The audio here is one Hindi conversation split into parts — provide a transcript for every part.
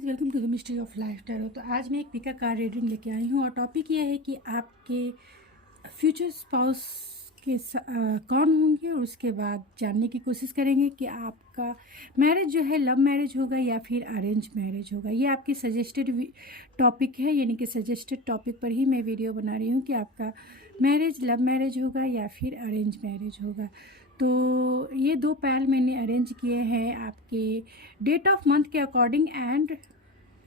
Guys, welcome to the mystery of life tarot. तो आज मैं एक पिका कार्ड रीडिंग लेके आई हूँ और टॉपिक ये है कि आपके फ्यूचर स्पाउस के कौन होंगे, और उसके बाद जानने की कोशिश करेंगे कि आपका मैरिज जो है लव मैरिज होगा या फिर अरेंज मैरिज होगा। ये आपकी सजेस्टेड टॉपिक है, यानी कि सजेस्टेड टॉपिक पर ही मैं वीडियो बना रही हूँ कि आपका मैरिज लव मैरिज होगा या फिर अरेंज मैरिज होगा। तो ये दो पैल मैंने अरेंज किए हैं आपके डेट ऑफ मंथ के अकॉर्डिंग एंड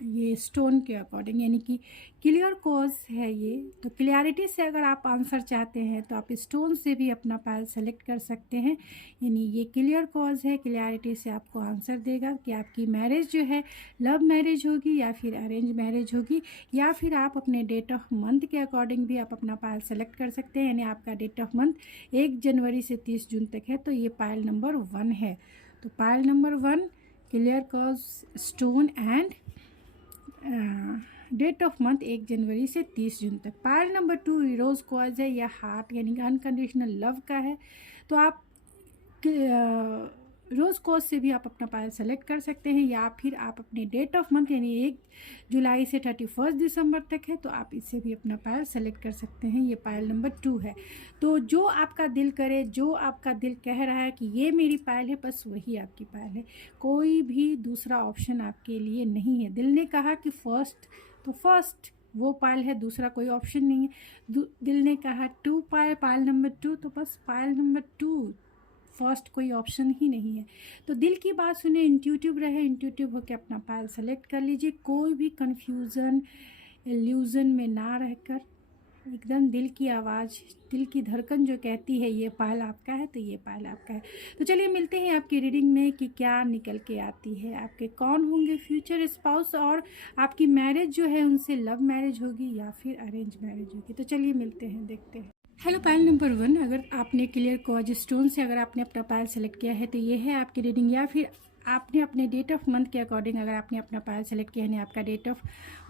ये स्टोन के अकॉर्डिंग, यानी कि क्लियर कॉज है ये। तो क्लियरिटी से अगर आप आंसर चाहते हैं तो आप स्टोन से भी अपना पैल सेलेक्ट कर सकते हैं, यानी ये क्लियर कॉज है, क्लियरिटी से आपको आंसर देगा कि आपकी मैरिज जो है लव मैरिज होगी या फिर अरेंज मैरिज होगी। या फिर आप अपने डेट ऑफ मंथ के अकॉर्डिंग भी आप अपना पैल सेलेक्ट कर सकते हैं, यानी आपका डेट ऑफ मंथ 1 जनवरी से 30 जून तक है, तो ये पैल नंबर 1 है। तो पैल number 1 clear cause stone and date of month 1 जनवरी से 30 जून तक। पायल नंबर 2 रोज कॉज है या हार्ट, यानी कि अनकंडीशनल लव का है। तो आप रोज कॉज से भी आप अपना पायल सेलेक्ट कर सकते हैं, या फिर आप अपने डेट ऑफ मंथ यानी 1 जुलाई से 31 दिसंबर तक है, तो आप इससे भी अपना पायल सेलेक्ट कर सकते हैं। ये पायल नंबर 2 है। तो जो आपका दिल करे, जो आपका दिल कह रहा है कि ये मेरी पायल है, बस वही आपकी पायल है। कोई भी दूसरा ऑप्शन आपके लिए नहीं है। दिल ने कहा कि फर्स्ट, तो फर्स्ट वो पायल है, दूसरा कोई ऑप्शन नहीं है। दिल ने कहा 2 पायल, पायल नंबर 2, तो बस पायल नंबर 2, फर्स्ट कोई ऑप्शन ही नहीं है। तो दिल की बात सुने, इंट्यूटिव रहे, इंट्यूटिव होकर अपना पायल सेलेक्ट कर लीजिए। कोई भी कन्फ्यूज़न इल्यूज़न में ना रहकर एकदम दिल की आवाज़, दिल की धड़कन जो कहती है ये पायल आपका है, तो ये पायल आपका है। तो चलिए मिलते हैं आपकी रीडिंग में कि क्या निकल के आती है, आपके कौन होंगे फ्यूचर स्पाउस, और आपकी मैरिज जो है उनसे लव मैरिज होगी या फिर अरेंज मैरिज होगी। तो चलिए मिलते हैं, देखते हैं। हेलो पायल नंबर 1, अगर आपने क्लियर कॉज स्टोन से अगर आपने अपना पायल सेलेक्ट किया है तो ये है आपकी रीडिंग। या फिर आपने अपने डेट ऑफ मंथ के अकॉर्डिंग अगर आपने अपना पायल सेलेक्ट किया है, आपका डेट ऑफ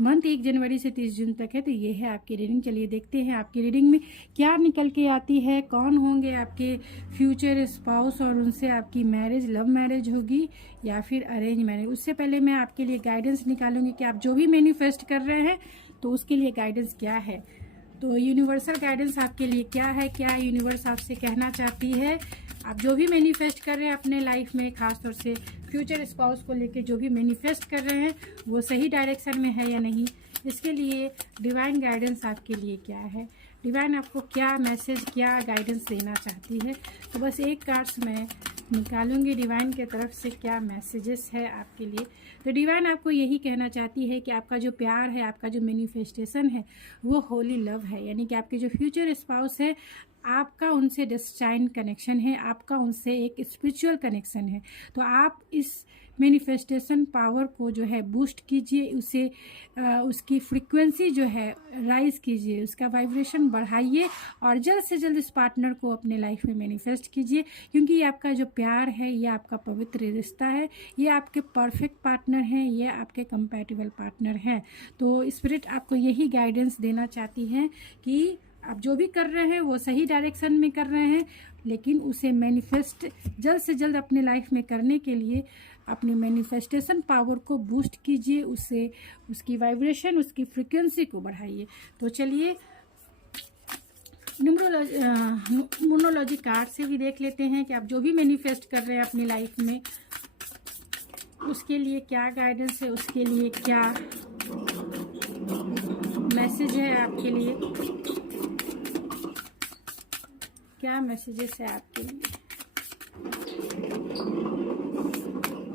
मंथ 1 जनवरी से 30 जून तक है, तो ये है आपकी रीडिंग। चलिए देखते हैं आपकी रीडिंग में क्या निकल के आती है, कौन होंगे आपके फ्यूचर स्पाउस, और उनसे आपकी मैरिज लव मैरिज होगी या फिर अरेंज मैरिज। उससे पहले मैं आपके लिए गाइडेंस निकालूंगी कि आप जो भी मैनिफेस्ट कर रहे हैं तो उसके लिए गाइडेंस क्या है। तो यूनिवर्सल गाइडेंस आपके लिए क्या है, क्या यूनिवर्स आपसे कहना चाहती है। आप जो भी मैनिफेस्ट कर रहे हैं अपने लाइफ में, खासतौर से फ्यूचर स्पाउस को लेके जो भी मैनिफेस्ट कर रहे हैं वो सही डायरेक्शन में है या नहीं, इसके लिए डिवाइन गाइडेंस आपके लिए क्या है, डिवाइन आपको क्या मैसेज, क्या गाइडेंस देना चाहती है। तो बस एक कार्ड्स मैं निकालूंगी डिवाइन के तरफ से क्या मैसेजेस है आपके लिए। तो डिवाइन आपको यही कहना चाहती है कि आपका जो प्यार है, आपका जो मैनिफेस्टेशन है वो होली लव है, यानी कि आपके जो फ्यूचर स्पाउस है आपका उनसे डिस्टाइन कनेक्शन है, आपका उनसे एक स्पिरिचुअल कनेक्शन है। तो आप इस मैनिफेस्टेशन पावर को जो है बूस्ट कीजिए, उसे उसकी फ्रीक्वेंसी जो है राइज कीजिए, उसका वाइब्रेशन बढ़ाइए और जल्द से जल्द इस पार्टनर को अपने लाइफ में मैनिफेस्ट कीजिए, क्योंकि ये आपका जो प्यार है, ये आपका पवित्र रिश्ता है, ये आपके परफेक्ट पार्टनर हैं, ये आपके कंपैटिबल पार्टनर हैं। तो स्पिरिट आपको यही गाइडेंस देना चाहती है कि आप जो भी कर रहे हैं वो सही डायरेक्शन में कर रहे हैं, लेकिन उसे मैनिफेस्ट जल्द से जल्द अपने लाइफ में करने के लिए अपनी मैनिफेस्टेशन पावर को बूस्ट कीजिए, उसे उसकी वाइब्रेशन, उसकी फ्रीक्वेंसी को बढ़ाइए। तो चलिए न्यूमरोलॉजी कार्ड से भी देख लेते हैं कि आप जो भी मैनिफेस्ट कर रहे हैं अपनी लाइफ में उसके लिए क्या गाइडेंस है, उसके लिए क्या मैसेज है आपके लिए, क्या मैसेजेस है आपके लिए।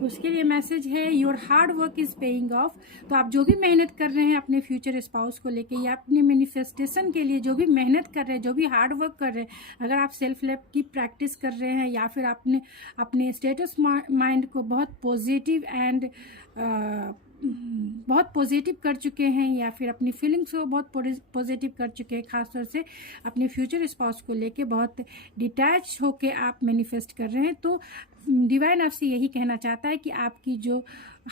उसके लिए मैसेज है your hard work is paying off. तो आप जो भी मेहनत कर रहे हैं अपने फ्यूचर स्पाउस को लेके या अपने मैनिफेस्टेशन के लिए, जो भी मेहनत कर रहे हैं, जो भी हार्ड वर्क कर रहे हैं, अगर आप सेल्फ लव की प्रैक्टिस कर रहे हैं या फिर आपने अपने स्टेटस माइंड को बहुत पॉजिटिव एंड बहुत पॉजिटिव कर चुके हैं, या फिर अपनी फीलिंग्स को बहुत पॉजिटिव कर चुके हैं, खासतौर से अपने फ्यूचर स्पाउस को लेके बहुत डिटैच होके आप मैनिफेस्ट कर रहे हैं, तो डिवाइन आपसे यही कहना चाहता है कि आपकी जो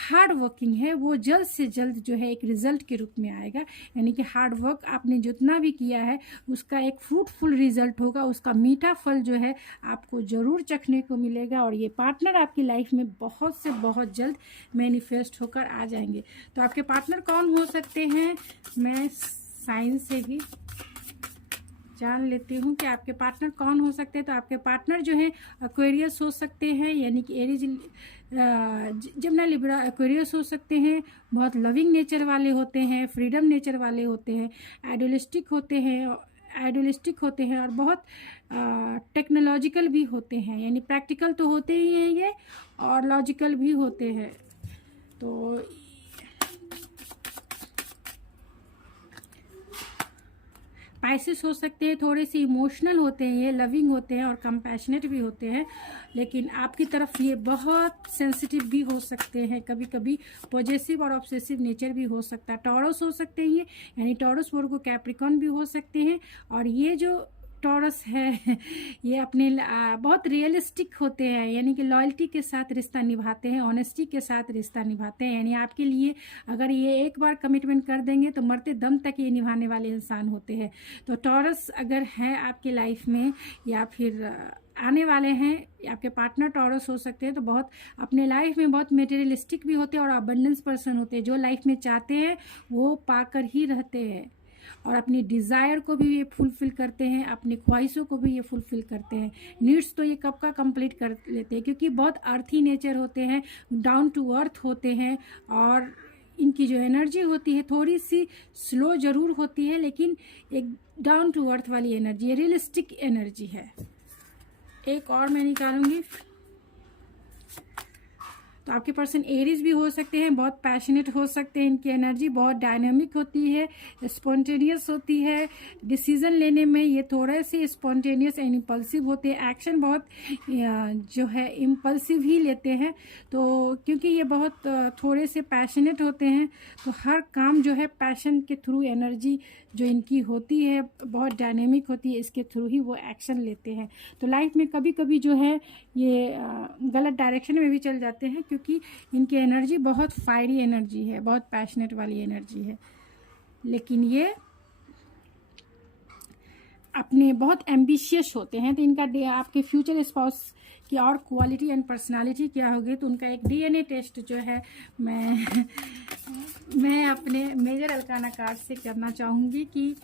हार्ड वर्किंग है वो जल्द से जल्द जो है एक रिजल्ट के रूप में आएगा। यानी कि हार्ड वर्क आपने जितना भी किया है उसका एक फ्रूटफुल रिजल्ट होगा, उसका मीठा फल जो है आपको ज़रूर चखने को मिलेगा, और ये पार्टनर आपकी लाइफ में बहुत से बहुत जल्द मैनिफेस्ट होकर आ जाएंगे। तो आपके पार्टनर कौन हो सकते हैं, मैं साइन से ही जान लेती हूँ कि आपके पार्टनर कौन हो सकते हैं। तो आपके पार्टनर जो है एक्वेरियस हो सकते हैं, यानी कि एरीज, जमुना, लिब्रा, एक्वेरियस हो सकते हैं। बहुत लविंग नेचर वाले होते हैं, फ्रीडम नेचर वाले होते हैं, आइडियलिस्टिक होते हैं और बहुत टेक्नोलॉजिकल भी होते हैं। यानी प्रैक्टिकल तो होते ही हैं ये, और लॉजिकल भी होते हैं। तो स्पाइसेस हो सकते हैं, थोड़े से इमोशनल होते हैं, ये लविंग होते हैं और कंपैशनेट भी होते हैं, लेकिन आपकी तरफ ये बहुत सेंसिटिव भी हो सकते हैं, कभी कभी पॉजेसिव और ऑब्सेसिव नेचर भी हो सकता है। टॉरस हो सकते हैं ये, यानी टॉरस, वर्गो, कैप्रिकॉर्न भी हो सकते हैं। और ये जो टॉरस है ये अपने बहुत रियलिस्टिक होते हैं, यानी कि लॉयल्टी के साथ रिश्ता निभाते हैं, ऑनेस्टी के साथ रिश्ता निभाते हैं। यानी आपके लिए अगर ये एक बार कमिटमेंट कर देंगे तो मरते दम तक ये निभाने वाले इंसान होते हैं। तो टॉरस अगर है आपकी लाइफ में या फिर आने वाले हैं, आपके पार्टनर टॉरस हो सकते हैं, तो बहुत अपने लाइफ में बहुत मटेरियलिस्टिक भी होते हैं और अबंडेंस पर्सन होते हैं। जो लाइफ में चाहते हैं वो पाकर ही रहते हैं, और अपनी डिज़ायर को भी ये फुलफ़िल करते हैं, अपनी ख्वाहिशों को भी ये फुलफ़िल करते हैं। नीड्स तो ये कब का कंप्लीट कर लेते हैं, क्योंकि बहुत अर्थी नेचर होते हैं, डाउन टू अर्थ होते हैं, और इनकी जो एनर्जी होती है थोड़ी सी स्लो ज़रूर होती है, लेकिन एक डाउन टू अर्थ वाली एनर्जी है, रियलिस्टिक एनर्जी है। एक और मैं निकालूंगी। तो आपके पर्सन एरीज भी हो सकते हैं, बहुत पैशनेट हो सकते हैं, इनकी एनर्जी बहुत डायनामिक होती है, स्पॉन्टेनियस होती है। डिसीजन लेने में ये थोड़े से स्पॉन्टेनियस एंड इम्पल्सिव होते हैं, एक्शन बहुत जो है इम्पल्सिव ही लेते हैं। तो क्योंकि ये बहुत थोड़े से पैशनेट होते हैं, तो हर काम जो है पैशन के थ्रू, एनर्जी जो इनकी होती है बहुत डायनेमिक होती है, इसके थ्रू ही वो एक्शन लेते हैं। तो लाइफ में कभी कभी जो है ये गलत डायरेक्शन में भी चल जाते हैं, क्योंकि इनकी एनर्जी बहुत फायरी एनर्जी है, बहुत पैशनेट वाली एनर्जी है। लेकिन ये अपने बहुत एम्बिशियस होते हैं। तो इनका आपके फ्यूचर स्पाउस की और क्वालिटी एंड पर्सनालिटी क्या होगी, तो उनका एक डीएनए टेस्ट जो है मैं अपने मेजर अल्काना कार्ड से करना चाहूँगी कि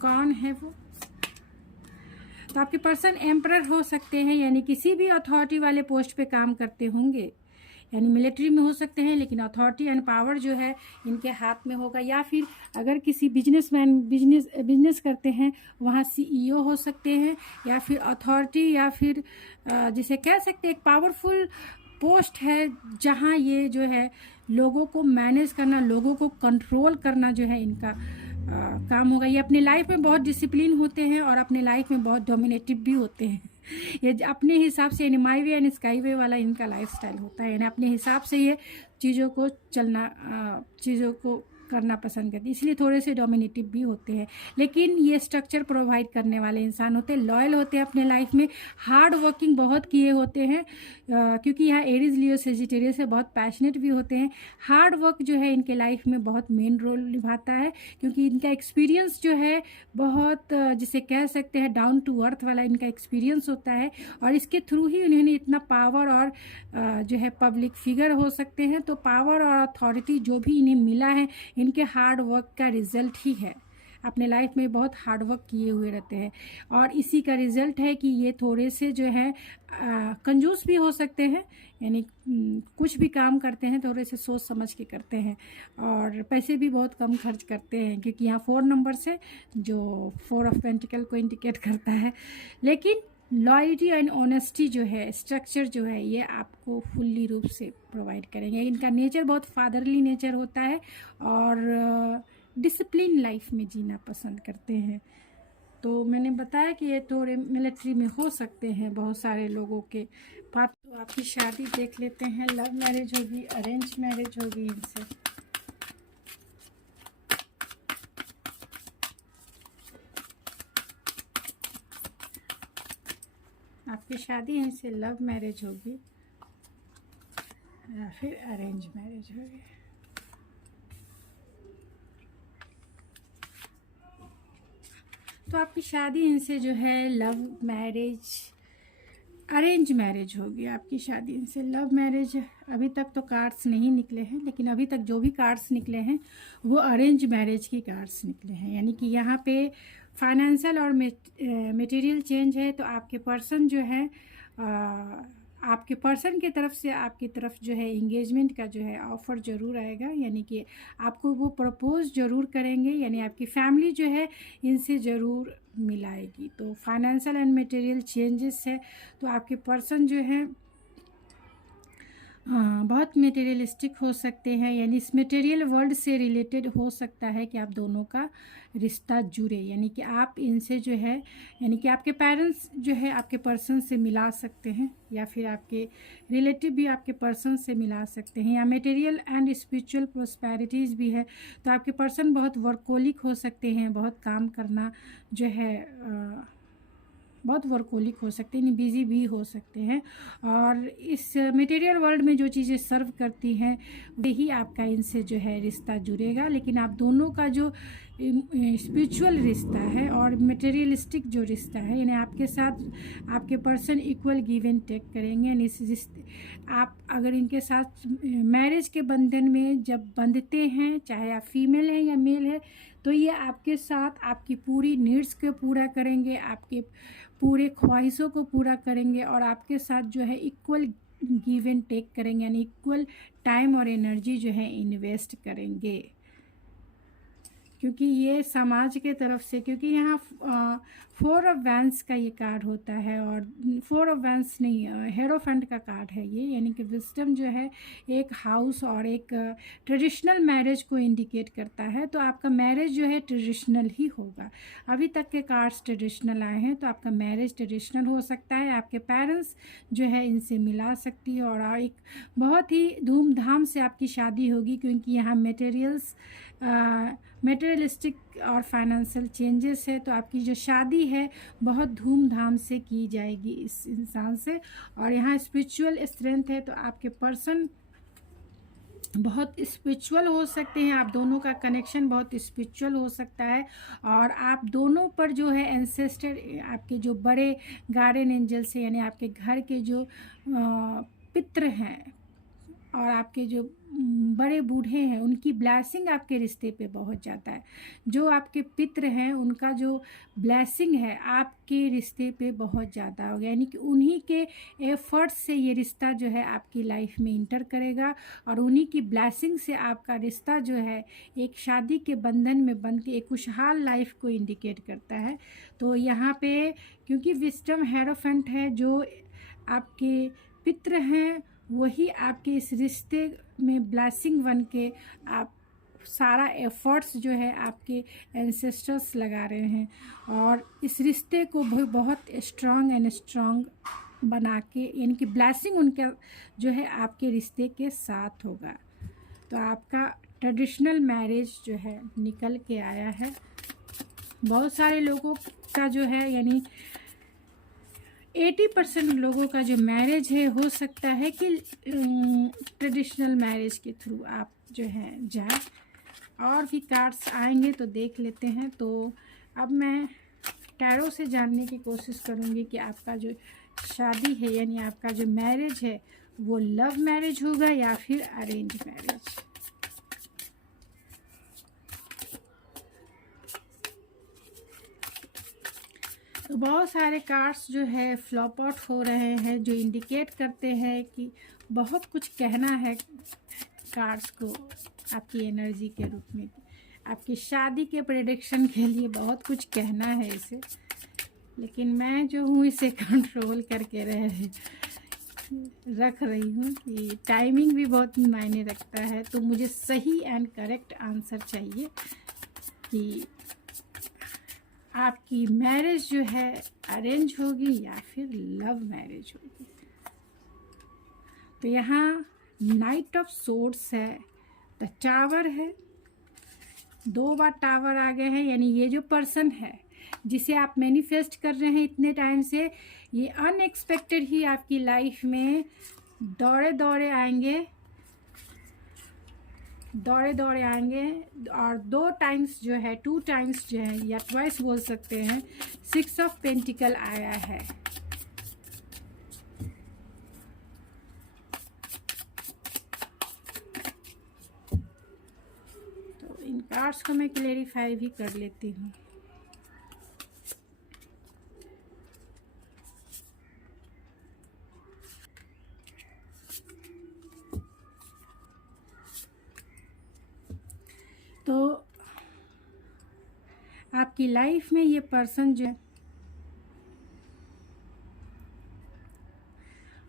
कौन है वो। तो आपके पर्सन एम्परर हो सकते हैं, यानी किसी भी अथॉरिटी वाले पोस्ट पे काम करते होंगे, यानी मिलिट्री में हो सकते हैं, लेकिन अथॉरिटी एंड पावर जो है इनके हाथ में होगा। या फिर अगर किसी बिजनेस करते हैं, वहाँ सीईओ हो सकते हैं, या फिर अथॉरिटी, या फिर जिसे कह सकते हैं एक पावरफुल पोस्ट है, जहाँ ये जो है लोगों को मैनेज करना, लोगों को कंट्रोल करना जो है इनका काम होगा। ये अपने लाइफ में बहुत डिसिप्लिन होते हैं और अपने लाइफ में बहुत डोमिनेटिव भी होते हैं। ये अपने हिसाब से, यानी माई वे एंड स्काई वे वाला इनका लाइफस्टाइल होता है, यानी अपने हिसाब से ये चीज़ों को करना पसंद करते हैं, इसलिए थोड़े से डोमिनेटिव भी होते हैं। लेकिन ये स्ट्रक्चर प्रोवाइड करने वाले इंसान होते हैं, लॉयल होते हैं अपने लाइफ में, हार्ड वर्किंग बहुत किए होते हैं, क्योंकि यहाँ एरीज, लियो, सेजिटेरियस से बहुत पैशनेट भी होते हैं। हार्ड वर्क जो है इनके लाइफ में बहुत मेन रोल निभाता है, क्योंकि इनका एक्सपीरियंस जो है बहुत जिसे कह सकते हैं डाउन टू अर्थ वाला इनका एक्सपीरियंस होता है, और इसके थ्रू ही उन्होंने इतना पावर और जो है पब्लिक फिगर हो सकते हैं। तो पावर और अथॉरिटी जो भी इन्हें मिला है इनके हार्ड वर्क का रिजल्ट ही है। अपने लाइफ में बहुत हार्ड वर्क किए हुए रहते हैं, और इसी का रिजल्ट है कि ये थोड़े से जो है कंजूस भी हो सकते हैं, यानी कुछ भी काम करते हैं थोड़े से सोच समझ के करते हैं, और पैसे भी बहुत कम खर्च करते हैं, क्योंकि यहाँ 4 नंबर से जो 4 ऑफ पेंटिकल को इंडिकेट करता है। लेकिन लॉयल्टी एंड ऑनेस्टी जो है, स्ट्रक्चर जो है, ये आपको फुल्ली रूप से प्रोवाइड करेंगे। इनका नेचर बहुत फादरली नेचर होता है, और डिसिप्लिन लाइफ में जीना पसंद करते हैं। तो मैंने बताया कि ये थोड़े मिलिट्री में हो सकते हैं बहुत सारे लोगों के पास। तो आपकी शादी देख लेते हैं, लव मैरिज होगी, अरेंज मैरिज होगी इनसे। आपकी शादी यहीं से लव मैरिज होगी या फिर अरेंज मैरिज होगी। तो आपकी शादी इनसे जो है लव मैरिज अरेंज मैरिज होगी। आपकी शादी इनसे लव मैरिज, अभी तक तो कार्ड्स नहीं निकले हैं, लेकिन अभी तक जो भी कार्ड्स निकले हैं वो अरेंज मैरिज की कार्ड्स निकले हैं। यानी कि यहाँ पे फाइनेंशियल और मटेरियल चेंज है। तो आपके पर्सन जो है आपके पर्सन की तरफ से आपकी तरफ जो है इंगेजमेंट का जो है ऑफ़र ज़रूर आएगा, यानी कि आपको वो प्रपोज ज़रूर करेंगे, यानी आपकी फैमिली जो है इनसे ज़रूर मिलाएगी। तो फाइनेंशियल एंड मटेरियल चेंजेस है। तो आपके पर्सन जो है बहुत मटेरियलिस्टिक हो सकते हैं, यानी इस मटेरियल वर्ल्ड से रिलेटेड हो सकता है कि आप दोनों का रिश्ता जुड़े, यानी कि आप इनसे जो है, यानी कि आपके पेरेंट्स जो है आपके पर्सन से मिला सकते हैं, या फिर आपके रिलेटिव भी आपके पर्सन से मिला सकते हैं, या मटेरियल एंड स्पिरिचुअल प्रोस्पेरिटीज़ भी है। तो आपके पर्सन बहुत वर्कोलिक हो सकते हैं, बहुत काम करना जो है बहुत वर्कोलिक हो सकते हैं, बिजी भी हो सकते हैं, और इस मटेरियल वर्ल्ड में जो चीज़ें सर्व करती हैं वही आपका इनसे जो है रिश्ता जुड़ेगा। लेकिन आप दोनों का जो स्पिरिचुअल रिश्ता है और मटेरियलिस्टिक जो रिश्ता है, यानी आपके साथ आपके person equal give and take करेंगे। यानी इस रिश्ते आप अगर इनके साथ मैरिज के बंधन में जब बंधते हैं, चाहे आप फीमेल हैं या मेल है, तो ये आपके साथ आपकी पूरी नीड्स को पूरा करेंगे, आपके पूरे ख्वाहिशों को पूरा करेंगे, और आपके साथ जो है इक्वल गिव एंड टेक करेंगे, यानी इक्वल टाइम और एनर्जी जो है इन्वेस्ट करेंगे। क्योंकि ये समाज के तरफ से, क्योंकि यहाँ 4 ऑफ वैंस का ये कार्ड होता है, और 4 ऑफ वैंस नहीं, हेरोफेंट का कार्ड है ये, यानी कि विजडम जो है एक हाउस और एक ट्रेडिशनल मैरिज को इंडिकेट करता है। तो आपका मैरिज जो है ट्रेडिशनल ही होगा। अभी तक के कार्ड्स ट्रेडिशनल आए हैं, तो आपका मैरिज ट्रेडिशनल हो सकता है। आपके पेरेंट्स जो है इनसे मिला सकती है, और एक बहुत ही धूमधाम से आपकी शादी होगी, क्योंकि यहाँ मटेरियलिस्टिक और फाइनेंशियल चेंजेस है। तो आपकी जो शादी है बहुत धूमधाम से की जाएगी इस इंसान से, और यहाँ स्पिरिचुअल स्ट्रेंथ है। तो आपके पर्सन बहुत स्पिरिचुअल हो सकते हैं, आप दोनों का कनेक्शन बहुत स्पिरिचुअल हो सकता है, और आप दोनों पर जो है एंसेस्टर आपके जो बड़े गार्डियन एंजल्स हैं, यानी आपके घर के जो पितृ हैं और आपके जो बड़े बूढ़े हैं, उनकी ब्लेसिंग आपके रिश्ते पे बहुत जाता है। जो आपके पितृ हैं उनका जो ब्लेसिंग है आपके रिश्ते पे बहुत ज़्यादा होगा, यानी कि उन्हीं के एफर्ट्स से ये रिश्ता जो है आपकी लाइफ में इंटर करेगा, और उन्हीं की ब्लेसिंग से आपका रिश्ता जो है एक शादी के बंधन में बंध के एक खुशहाल लाइफ को इंडिकेट करता है। तो यहाँ पे क्योंकि विजडम हेरोफेंट है, जो आपके पितृ हैं वही आपके इस रिश्ते में ब्लेसिंग बन के आप सारा एफर्ट्स जो है आपके एंसेस्टर्स लगा रहे हैं, और इस रिश्ते को बहुत स्ट्रॉन्ग एंड स्ट्रॉन्ग बना के, यानी कि ब्लेसिंग उनका जो है आपके रिश्ते के साथ होगा। तो आपका ट्रेडिशनल मैरिज जो है निकल के आया है। बहुत सारे लोगों का जो है, यानी 80% लोगों का जो मैरिज है हो सकता है कि ट्रेडिशनल मैरिज के थ्रू आप जो है जाए। और भी कार्ड्स आएंगे तो देख लेते हैं। तो अब मैं टैरो से जानने की कोशिश करूँगी कि आपका जो शादी है, यानी आपका जो मैरिज है, वो लव मैरिज होगा या फिर अरेंज मैरिज। तो बहुत सारे कार्ड्स जो है फ्लॉप आउट हो रहे हैं, जो इंडिकेट करते हैं कि बहुत कुछ कहना है कार्ड्स को आपकी एनर्जी के रूप में। आपकी शादी के प्रेडिक्शन के लिए बहुत कुछ कहना है इसे, लेकिन मैं जो हूँ इसे कंट्रोल करके रख रही हूँ कि टाइमिंग भी बहुत मायने रखता है। तो मुझे सही एंड करेक्ट आंसर चाहिए कि आपकी मैरिज जो है अरेंज होगी या फिर लव मैरिज होगी। तो यहाँ नाइट ऑफ सोर्ड्स है, द टावर है, 2 बार टावर आ गए हैं, यानी ये जो पर्सन है जिसे आप मैनिफेस्ट कर रहे हैं इतने टाइम से, ये अनएक्सपेक्टेड ही आपकी लाइफ में दौड़े दौड़े आएंगे और 2 टाइम्स जो है 2 टाइम्स जो है या ट्वाइस बोल सकते हैं 6 ऑफ पेंटिकल आया है। तो इन कार्ड्स को मैं क्लेरिफाई भी कर लेती हूँ। तो आपकी लाइफ में ये पर्सन जो है,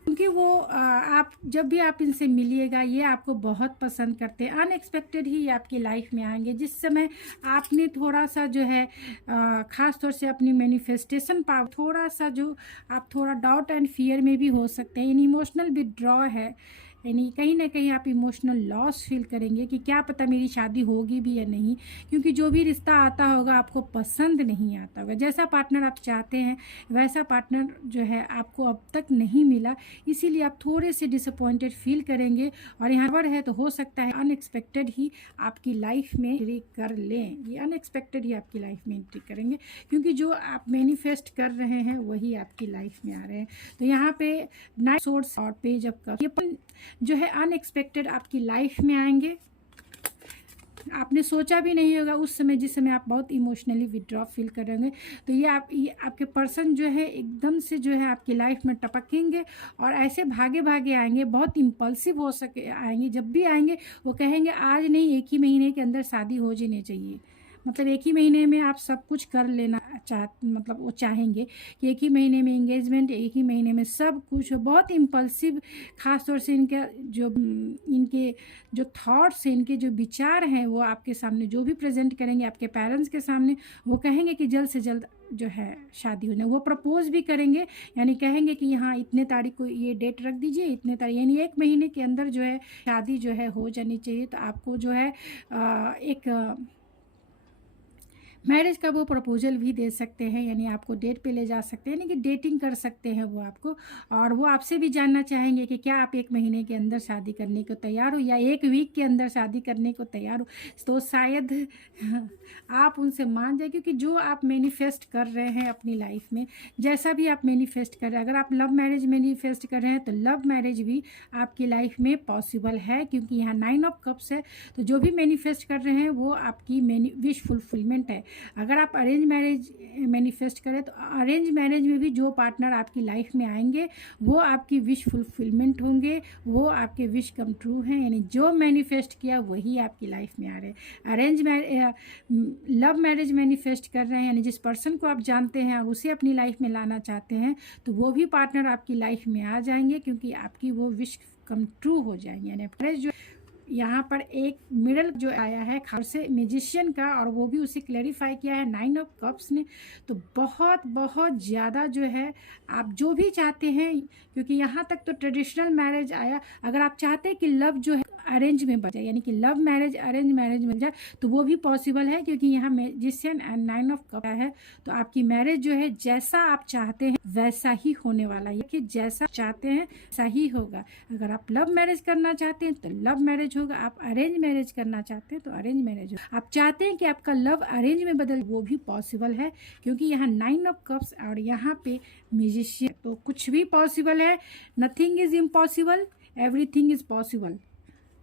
क्योंकि वो आप जब भी आप इनसे मिलिएगा ये आपको बहुत पसंद करते हैं। अनएक्सपेक्टेड ही आपकी लाइफ में आएंगे, जिस समय आपने थोड़ा सा जो है ख़ास तौर से अपनी मैनिफेस्टेशन पावर थोड़ा सा जो आप थोड़ा डाउट एंड फियर में भी हो सकते हैं। इन इमोशनल विड्रॉ है, यानी कहीं ना कहीं आप इमोशनल लॉस फील करेंगे कि क्या पता मेरी शादी होगी भी या नहीं, क्योंकि जो भी रिश्ता आता होगा आपको पसंद नहीं आता होगा। जैसा पार्टनर आप चाहते हैं वैसा पार्टनर जो है आपको अब तक नहीं मिला, इसीलिए आप थोड़े से डिसअपॉइंटेड फील करेंगे। और यहाँ पर है तो हो सकता है अनएक्सपेक्टेड ही आपकी लाइफ में एंट्री कर लें, ये अनएक्सपेक्टेड ही आपकी लाइफ में एंट्री करेंगे, क्योंकि जो आप मैनिफेस्ट कर रहे हैं वही आपकी लाइफ में आ रहे हैं। तो यहाँ पे नाइट सोर्स और पेज ऑफ कप ये जो है अनएक्सपेक्टेड आपकी लाइफ में आएंगे। आपने सोचा भी नहीं होगा उस समय, जिस समय आप बहुत इमोशनली विड्रॉ फील कर रहे होंगे। तो ये आपके पर्सन जो है एकदम से जो है आपकी लाइफ में टपकेंगे और ऐसे भागे भागे आएंगे, बहुत इम्पल्सिव हो सके आएंगे। जब भी आएंगे वो कहेंगे आज नहीं 1 ही महीने के अंदर शादी हो जानी चाहिए, मतलब 1 ही महीने में आप सब कुछ कर लेना मतलब वो चाहेंगे कि 1 ही महीने में एंगेजमेंट, 1 ही महीने में सब कुछ। बहुत इम्पल्सिव, ख़ास तौर से इनके जो थॉट्स हैं, इनके जो विचार हैं वो आपके सामने जो भी प्रेजेंट करेंगे आपके पेरेंट्स के सामने, वो कहेंगे कि जल्द से जल्द जो है शादी होने। वो प्रपोज भी करेंगे, यानी कहेंगे कि हाँ इतने तारीख को ये डेट रख दीजिए, इतने तारीख, यानी 1 महीने के अंदर जो है शादी जो है हो जानी चाहिए। तो आपको जो है एक मैरिज का वो प्रपोजल भी दे सकते हैं, यानी आपको डेट पे ले जा सकते हैं, यानी कि डेटिंग कर सकते हैं वो आपको। और वो आपसे भी जानना चाहेंगे कि क्या आप 1 महीने के अंदर शादी करने को तैयार हो या 1 वीक के अंदर शादी करने को तैयार हो। तो शायद आप उनसे मान जाए, क्योंकि जो आप मैनिफेस्ट कर रहे हैं अपनी लाइफ में, जैसा भी आप मैनिफेस्ट कर रहे हैं, अगर आप लव मैरिज मैनिफेस्ट कर रहे हैं तो लव मैरिज भी आपकी लाइफ में पॉसिबल है, क्योंकि यहाँ 9 ऑफ कप्स है। तो जो भी मैनिफेस्ट कर रहे हैं वो आपकी विश फुलफिलमेंट है। अगर आप अरेंज मैरिज मैनिफेस्ट करें तो अरेंज मैरिज में भी जो पार्टनर आपकी लाइफ में आएंगे वो आपकी विश फुलफिलमेंट होंगे, वो आपके विश कम ट्रू हैं, यानी जो मैनिफेस्ट किया वही आपकी लाइफ में आ रहे हैं। लव मैरिज मैनिफेस्ट कर रहे हैं, यानी जिस पर्सन को आप जानते हैं और उसे अपनी लाइफ में लाना चाहते हैं, तो वो भी पार्टनर आपकी लाइफ में आ जाएंगे, क्योंकि आपकी वो विश कम ट्रू हो जाएंगे। यानी जो यहाँ पर एक मिडल जो आया है खास से मैजिशियन का, और वो भी उसे क्लैरिफाई किया है 9 ऑफ कप्स ने। तो बहुत बहुत ज़्यादा जो है आप जो भी चाहते हैं, क्योंकि यहाँ तक तो ट्रेडिशनल मैरिज आया, अगर आप चाहते हैं कि लव जो है अरेंज में बचे, यानी कि लव मैरिज अरेंज मैरिज में जाए, तो वो भी पॉसिबल है, क्योंकि यहाँ मैजिशियन एंड 9 ऑफ कप है। तो आपकी मैरिज जो है जैसा आप चाहते हैं वैसा ही होने वाला है, कि जैसा चाहते हैं वैसा ही होगा। अगर आप लव मैरिज करना चाहते हैं तो लव मैरिज होगा, आप अरेंज मैरिज करना चाहते हैं तो अरेंज मैरिज होगा। आप चाहते हैं कि आपका लव अरेंज में बदल, वो भी पॉसिबल है, क्योंकि यहाँ 9 ऑफ कप्स और यहाँ पे मैजिशियन। तो कुछ भी पॉसिबल है, nothing is impossible, everything is possible.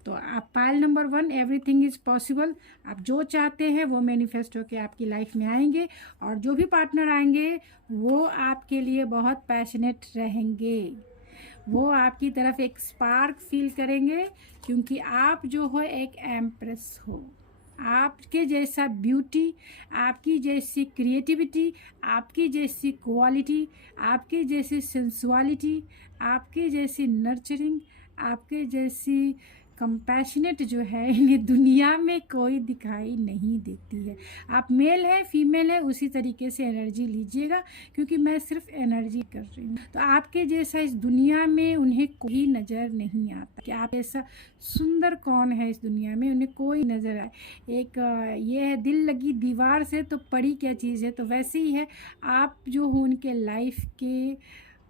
तो आप pile number 1 everything is possible. आप जो चाहते हैं वो मैनिफेस्ट होकर आपकी लाइफ में आएंगे, और जो भी पार्टनर आएंगे वो आपके लिए बहुत पैशनेट रहेंगे, वो आपकी तरफ एक स्पार्क फील करेंगे, क्योंकि आप जो हो एक एम्प्रेस हो। आपके जैसा ब्यूटी, आपकी जैसी क्रिएटिविटी, आपकी जैसी क्वालिटी, आपकी जैसी सेंसुअलिटी, आपके जैसी नर्चरिंग, आपके जैसी कंपैशनेट जो है इन्हें दुनिया में कोई दिखाई नहीं देती है। आप मेल है फीमेल है उसी तरीके से एनर्जी लीजिएगा, क्योंकि मैं सिर्फ एनर्जी कर रही हूँ। तो आपके जैसा इस दुनिया में उन्हें कोई नज़र नहीं आता, कि आप ऐसा सुंदर कौन है इस दुनिया में, उन्हें कोई नज़र आए। एक ये है दिल लगी दीवार से तो पड़ी क्या चीज़ है, तो वैसे ही है आप जो हो उनके लाइफ के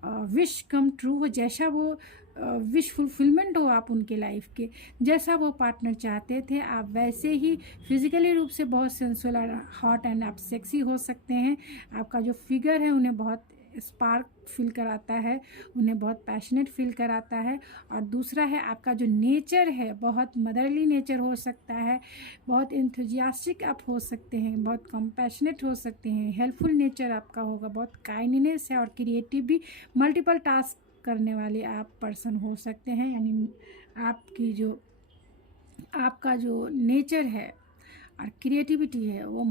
विश कम ट्रू हो, जैसा वो विश फुलफिलमेंट हो आप उनके लाइफ के, जैसा वो पार्टनर चाहते थे आप वैसे ही फिजिकली रूप से बहुत सेंसुअल और हॉट एंड आप सेक्सी हो सकते हैं। आपका जो फिगर है उन्हें बहुत स्पार्क फील कराता है, उन्हें बहुत पैशनेट फील कराता है। और दूसरा है आपका जो नेचर है बहुत मदरली नेचर हो सकता है, बहुत इंथुजियास्टिक आप हो सकते हैं, बहुत कंपैशनेट हो सकते हैं, हेल्पफुल नेचर आपका होगा, बहुत काइंडनेस है और क्रिएटिव भी, मल्टीपल टास्क करने वाले आप पर्सन हो सकते हैं। यानी आपकी जो आपका जो नेचर है और क्रिएटिविटी है वो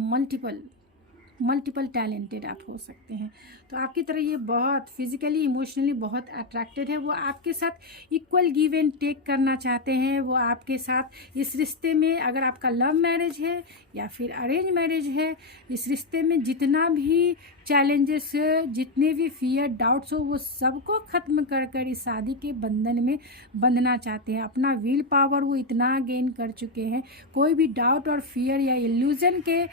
मल्टीपल टैलेंटेड आप हो सकते हैं। तो आपकी तरह ये बहुत फिजिकली इमोशनली बहुत अट्रैक्टेड है, वो आपके साथ इक्वल गिव एंड टेक करना चाहते हैं। वो आपके साथ इस रिश्ते में, अगर आपका लव मैरिज है या फिर अरेंज मैरिज है, इस रिश्ते में जितना भी चैलेंजेस, जितने भी फियर डाउट्स हो, वो सबको ख़त्म कर कर इस शादी के बंधन में बंधना चाहते हैं। अपना विल पावर वो इतना गेन कर चुके हैं, कोई भी डाउट और फियर या इल्यूजन के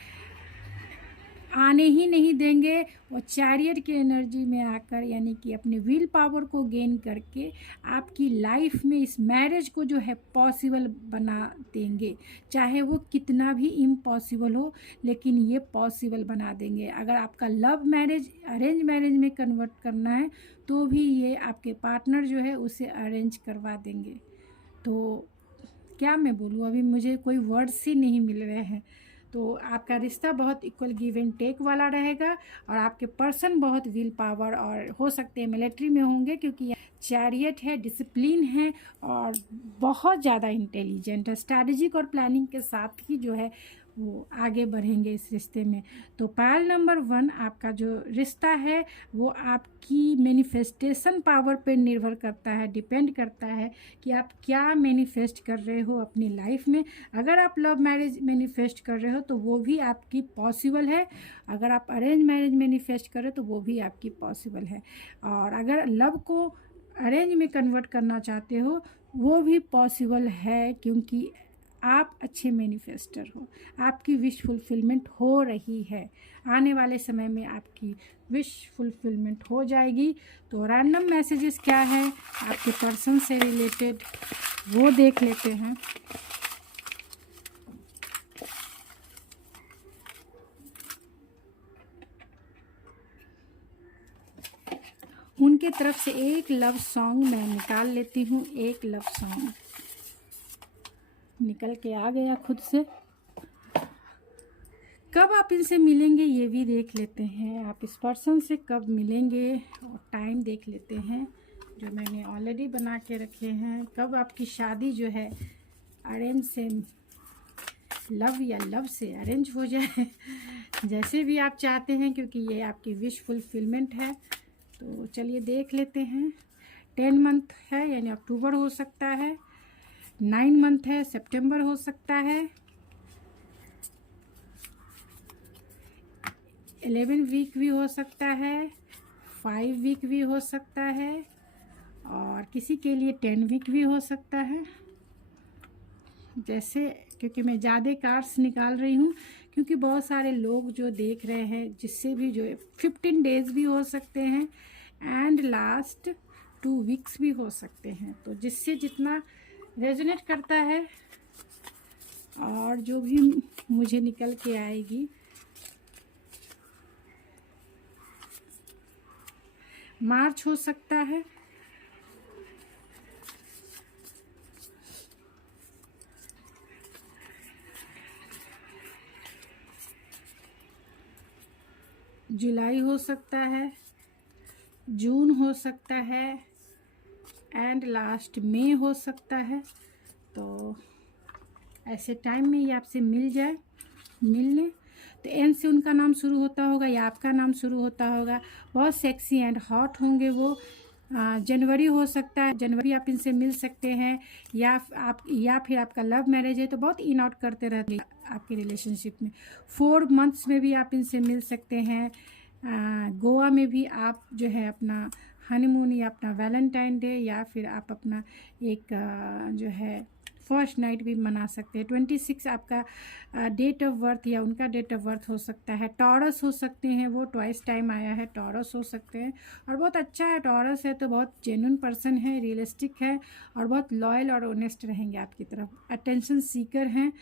आने ही नहीं देंगे। वो चैरियट की एनर्जी में आकर, यानी कि अपने विल पावर को गेन करके आपकी लाइफ में इस मैरिज को जो है पॉसिबल बना देंगे। चाहे वो कितना भी इम्पॉसिबल हो, लेकिन ये पॉसिबल बना देंगे। अगर आपका लव मैरिज अरेंज मैरिज में कन्वर्ट करना है तो भी ये आपके पार्टनर जो है उसे अरेंज करवा देंगे। तो क्या मैं बोलूँ, अभी मुझे कोई वर्ड्स ही नहीं मिल रहे हैं। तो आपका रिश्ता बहुत इक्वल गिव एंड टेक वाला रहेगा और आपके पर्सन बहुत विल पावर और हो सकते हैं मिलिट्री में होंगे, क्योंकि चैरियट है, डिसिप्लिन है और बहुत ज़्यादा इंटेलिजेंट है। स्ट्रैटेजिक और प्लानिंग के साथ ही जो है वो आगे बढ़ेंगे इस रिश्ते में। तो पायल नंबर 1 आपका जो रिश्ता है वो आपकी मैनिफेस्टेशन पावर पे निर्भर करता है, डिपेंड करता है कि आप क्या मैनिफेस्ट कर रहे हो अपनी लाइफ में। अगर आप लव मैरिज मैनिफेस्ट कर रहे हो तो वो भी आपकी पॉसिबल है, अगर आप अरेंज मैरिज मैनिफेस्ट कर रहे हो तो वो भी आपकी पॉसिबल है, और अगर लव को अरेंज में कन्वर्ट करना चाहते हो वो भी पॉसिबल है, क्योंकि आप अच्छे मैनिफेस्टर हो, आपकी विश फुलफिलमेंट हो रही है। आने वाले समय में आपकी विश फुलफिलमेंट हो जाएगी। तो रैंडम मैसेजेस क्या है आपके पर्सन से रिलेटेड वो देख लेते हैं। उनके तरफ से एक लव सॉन्ग मैं निकाल लेती हूँ। एक लव सॉन्ग निकल के आ गया खुद से। कब आप इनसे मिलेंगे ये भी देख लेते हैं, आप इस पर्सन से कब मिलेंगे और टाइम देख लेते हैं जो मैंने ऑलरेडी बना के रखे हैं। कब आपकी शादी जो है अरेंज से लव या लव से अरेंज हो जाए, जैसे भी आप चाहते हैं, क्योंकि ये आपकी विश फुलफिलमेंट है। तो चलिए देख लेते हैं। 10 मंथ है यानी अक्टूबर हो सकता है, 9 मंथ है सितंबर हो सकता है, 11 वीक भी हो सकता है, 5 वीक भी हो सकता है, और किसी के लिए 10 वीक भी हो सकता है। जैसे, क्योंकि मैं ज़्यादा कार्ड्स निकाल रही हूँ, क्योंकि बहुत सारे लोग जो देख रहे हैं, जिससे भी जो 15 डेज भी हो सकते हैं एंड लास्ट 2 वीक्स भी हो सकते हैं। तो जिससे जितना रेजोनेट करता है और जो भी मुझे निकल के आएगी। मार्च हो सकता है, जुलाई हो सकता है, जून हो सकता है एंड लास्ट मई हो सकता है। तो ऐसे टाइम में ये आपसे मिल जाए, मिलने तो एन से उनका नाम शुरू होता होगा या आपका नाम शुरू होता होगा। बहुत सेक्सी एंड हॉट होंगे वो। जनवरी हो सकता है, जनवरी आप इनसे मिल सकते हैं, या फिर आपका लव मैरिज है तो बहुत इन आउट करते रहते आपके रिलेशनशिप में। 4 मंथ्स में भी आप इनसे मिल सकते हैं। गोवा में भी आप जो है अपना हनीमून या अपना वैलेंटाइन डे या फिर आप अपना एक जो है फर्स्ट नाइट भी मना सकते हैं। 26 आपका डेट ऑफ बर्थ या उनका डेट ऑफ बर्थ हो सकता है। टॉरस हो सकते हैं, वो ट्वाइस टाइम आया है, टॉरस हो सकते हैं और बहुत अच्छा है। टॉरस है तो बहुत जेन्युइन पर्सन है, रियलिस्टिक है और बहुत लॉयल और ऑनेस्ट रहेंगे आपकी तरफ। अटेंशन सीकर हैं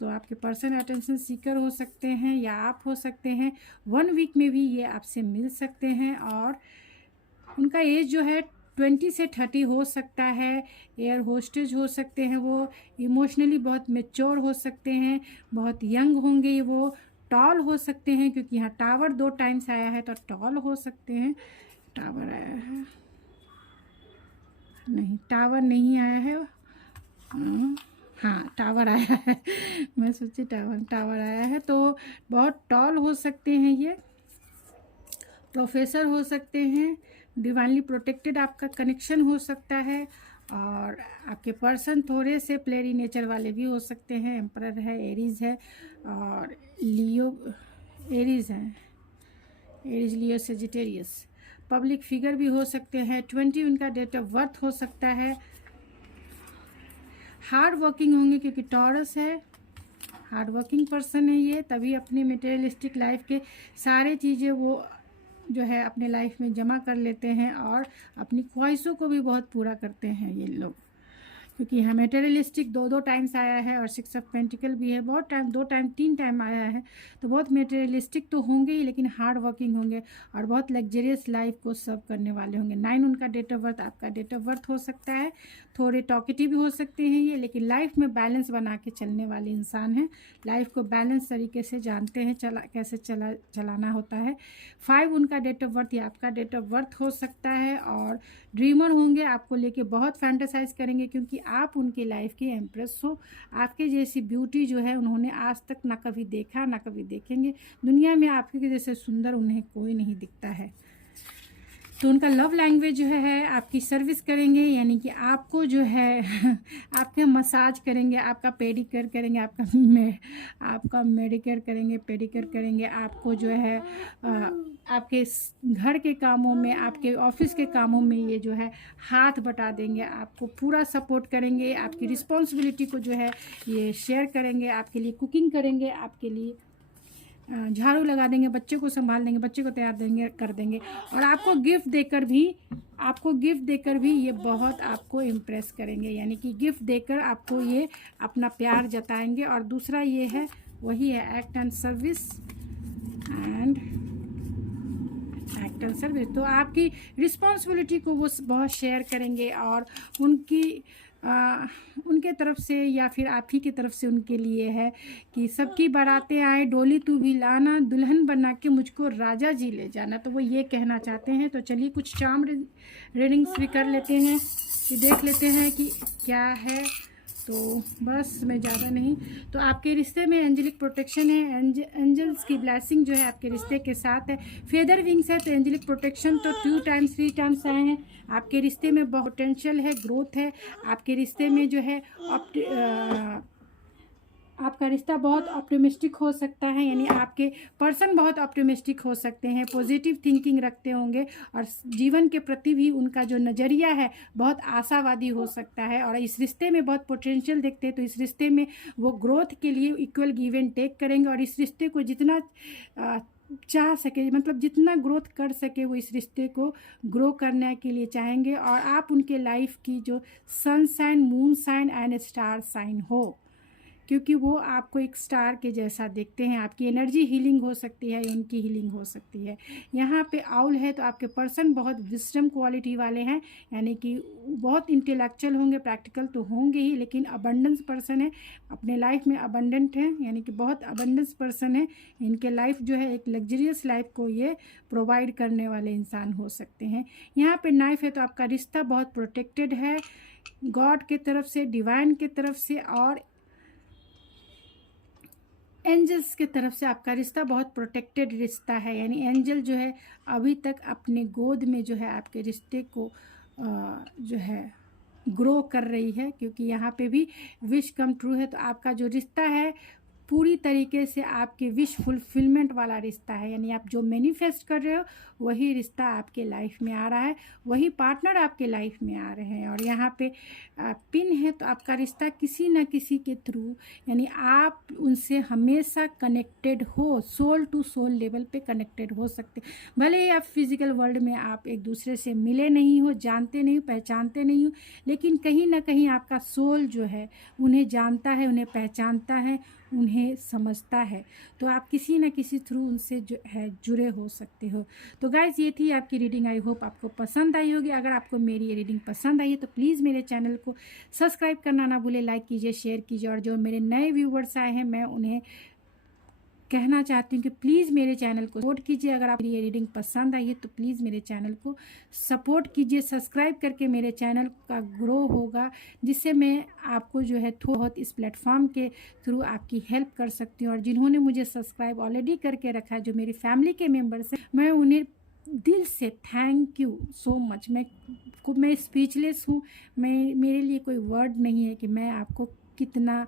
तो आपके पर्सन अटेंशन सीकर हो सकते हैं या आप हो सकते हैं। 1 वीक में भी ये आपसे मिल सकते हैं और उनका एज जो है 20 से 30 हो सकता है। एयर होस्टेज हो सकते हैं वो। इमोशनली बहुत मेच्योर हो सकते हैं, बहुत यंग होंगे वो। टॉल हो सकते हैं क्योंकि यहाँ टावर 2 टाइम्स आया है तो टॉल हो सकते हैं। टावर आया है, नहीं टावर नहीं आया है। हाँ टावर आया है मैं सोची टावर आया है तो बहुत टॉल हो सकते हैं ये। प्रोफेसर हो सकते हैं। डिवाइनली प्रोटेक्टेड आपका कनेक्शन हो सकता है और आपके पर्सन थोड़े से प्लेरी नेचर वाले भी हो सकते हैं। एम्परर है, एरीज है और लियो, एरीज है, Aries Leo Sagittarius. Public figure भी हो सकते हैं। 20 उनका डेट ऑफ बर्थ हो सकता है। हार्ड वर्किंग होंगे क्योंकि टॉरस है, हार्ड वर्किंग पर्सन है ये, तभी अपनी मटेरियलिस्टिक लाइफ के सारे चीज़ें वो जो है अपने लाइफ में जमा कर लेते हैं और अपनी ख्वाहिशों को भी बहुत पूरा करते हैं ये लोग। क्योंकि यहाँ मेटेरियलिस्टिक 2 टाइम्स आया है और 6 ऑफ पेंटिकल भी है। बहुत टाइम 2 टाइम 3 टाइम आया है तो बहुत मेटेरियलिस्टिक तो होंगे ही लेकिन हार्ड वर्किंग होंगे और बहुत लग्जरियस लाइफ को सर्व करने वाले होंगे। 9 उनका डेट ऑफ बर्थ, आपका डेट ऑफ बर्थ हो सकता है। थोड़े टॉकेटिव भी हो सकते हैं ये, लेकिन लाइफ में बैलेंस बना के चलने वाले इंसान हैं। लाइफ को बैलेंस तरीके से जानते हैं कैसे चलाना होता है। 5 उनका डेट ऑफ बर्थ या आपका डेट ऑफ बर्थ हो सकता है और ड्रीमर होंगे, आपको लेके बहुत फैंटेसाइज करेंगे क्योंकि आप उनकी लाइफ की एम्प्रेस हो। आपके जैसी ब्यूटी जो है उन्होंने आज तक ना कभी देखा ना कभी देखेंगे। दुनिया में आपके जैसे सुंदर उन्हें कोई नहीं दिखता है। तो उनका लव लैंग्वेज जो है आपकी सर्विस करेंगे, यानी कि आपको जो है आपके मसाज करेंगे, आपका पेडिक्योर करेंगे, आपका मेडिक्योर करेंगे, पेडिक्योर करेंगे। आपको जो है आपके घर के कामों में, आपके ऑफिस के कामों में ये जो है हाथ बटा देंगे, आपको पूरा सपोर्ट करेंगे। आपकी रिस्पॉन्सिबिलिटी को जो है ये शेयर करेंगे, आपके लिए कुकिंग करेंगे, आपके लिए झाड़ू लगा देंगे, बच्चे को संभाल देंगे, बच्चे को तैयार देंगे कर देंगे और आपको गिफ्ट देकर भी ये बहुत आपको इम्प्रेस करेंगे। यानी कि गिफ्ट देकर आपको ये अपना प्यार जताएंगे। और दूसरा ये है, वही है एक्ट एंड सर्विस तो आपकी रिस्पॉन्सिबिलिटी को वो बहुत शेयर करेंगे और उनके तरफ से या फिर आप ही की तरफ से उनके लिए है कि सबकी बारातें आए, डोली तू भी लाना, दुल्हन बना के मुझको राजा जी ले जाना। तो वो ये कहना चाहते हैं। तो चलिए कुछ चार्म रीडिंग्स भी कर लेते हैं, कि देख लेते हैं कि क्या है। तो बस मैं ज़्यादा नहीं, तो आपके रिश्ते में एंजेलिक प्रोटेक्शन है, एंजल्स की ब्लेसिंग जो है आपके रिश्ते के साथ है। फेदर विंग्स है तो एंजेलिक प्रोटेक्शन तो 2 टाइम्स 3 टाइम्स आए हैं। आपके रिश्ते में बहुत पोटेंशियल है, ग्रोथ है। आपके रिश्ते में जो है आपका रिश्ता बहुत ऑप्टिमिस्टिक हो सकता है, यानी आपके पर्सन बहुत ऑप्टिमिस्टिक हो सकते हैं, पॉजिटिव थिंकिंग रखते होंगे और जीवन के प्रति भी उनका जो नज़रिया है बहुत आशावादी हो सकता है। और इस रिश्ते में बहुत पोटेंशियल देखते हैं तो इस रिश्ते में वो ग्रोथ के लिए इक्वल गिव एंड टेक करेंगे और इस रिश्ते को जितना चाह सके, मतलब जितना ग्रोथ कर सके वो इस रिश्ते को ग्रो करने के लिए चाहेंगे। और आप उनके लाइफ की जो sun sign, moon sign and star sign हो, क्योंकि वो आपको एक स्टार के जैसा देखते हैं। आपकी एनर्जी हीलिंग हो सकती है, उनकी हीलिंग हो सकती है। यहाँ पे आउल है तो आपके पर्सन बहुत विजडम क्वालिटी वाले हैं, यानी कि बहुत इंटेलेक्चुअल होंगे, प्रैक्टिकल तो होंगे ही, लेकिन अबंडेंस पर्सन है, अपने लाइफ में अबंडेंट है, यानी कि बहुत अबंडेंस पर्सन है। इनके लाइफ जो है एक लग्जरियस लाइफ को ये प्रोवाइड करने वाले इंसान हो सकते हैं। यहाँ पे नाइफ है तो आपका रिश्ता बहुत प्रोटेक्टेड है गॉड के तरफ से, डिवाइन के तरफ से और एंजल्स के तरफ से। आपका रिश्ता बहुत प्रोटेक्टेड रिश्ता है, यानी एंजल जो है अभी तक अपने गोद में जो है आपके रिश्ते को जो है ग्रो कर रही है, क्योंकि यहाँ पे भी विश कम ट्रू है। तो आपका जो रिश्ता है पूरी तरीके से आपके विश फुलफिलमेंट वाला रिश्ता है। यानी आप जो मैनिफेस्ट कर रहे हो वही रिश्ता आपके लाइफ में आ रहा है, वही पार्टनर आपके लाइफ में आ रहे हैं। और यहाँ पे पिन है, तो आपका रिश्ता किसी न किसी के थ्रू, यानी आप उनसे हमेशा कनेक्टेड हो, सोल टू सोल लेवल पे कनेक्टेड हो सकते। भले ही आप फिजिकल वर्ल्ड में आप एक दूसरे से मिले नहीं हो, जानते नहीं हो, पहचानते नहीं हो, लेकिन कहीं ना कहीं आपका सोल जो है उन्हें जानता है, उन्हें पहचानता है, उन्हें समझता है। तो आप किसी न किसी थ्रू उनसे जो है जुड़े हो सकते हो। तो गाइज़, ये थी आपकी रीडिंग। आई होप आपको पसंद आई होगी। अगर आपको मेरी ये रीडिंग पसंद आई है तो प्लीज़ मेरे चैनल को सब्सक्राइब करना ना भूले, लाइक कीजिए, शेयर कीजिए। और जो मेरे नए व्यूवर्स आए हैं, मैं उन्हें कहना चाहती हूँ कि प्लीज़ मेरे चैनल को सपोर्ट कीजिए। अगर आपको ये रीडिंग पसंद आई है तो प्लीज़ मेरे चैनल को सपोर्ट कीजिए। सब्सक्राइब करके मेरे चैनल का ग्रो होगा, जिससे मैं आपको जो है बहुत इस प्लेटफॉर्म के थ्रू आपकी हेल्प कर सकती हूँ। और जिन्होंने मुझे सब्सक्राइब ऑलरेडी करके रखा है, जो मेरी फैमिली के मेम्बर्स हैं, मैं उन्हें दिल से थैंक यू सो मच। मैं स्पीचलेस हूँ। मेरे लिए कोई वर्ड नहीं है कि मैं आपको कितना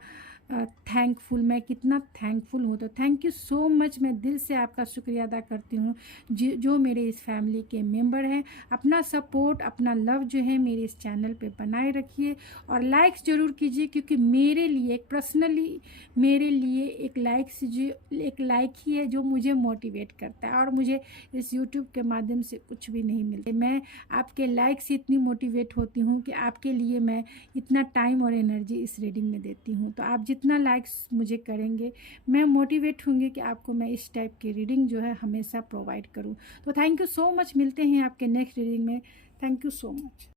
थैंकफुल, मैं कितना थैंकफुल हूँ। तो थैंक यू सो मच। मैं दिल से आपका शुक्रिया अदा करती हूँ जो मेरे इस फैमिली के मेंबर हैं। अपना सपोर्ट, अपना लव जो है मेरे इस चैनल पे बनाए रखिए, और लाइक्स ज़रूर कीजिए, क्योंकि मेरे लिए पर्सनली मेरे लिए एक लाइक ही है जो मुझे मोटिवेट करता है। और मुझे इस यूट्यूब के माध्यम से कुछ भी नहीं मिलता। मैं आपके लाइक से इतनी मोटिवेट होती हूँ कि आपके लिए मैं इतना टाइम और एनर्जी इस रीडिंग में देती हूँ। तो आप जितना लाइक्स मुझे करेंगे, मैं मोटिवेट होंगी कि आपको मैं इस टाइप की रीडिंग जो है हमेशा प्रोवाइड करूँ। तो थैंक यू सो मच। मिलते हैं आपके नेक्स्ट रीडिंग में। Thank you so much.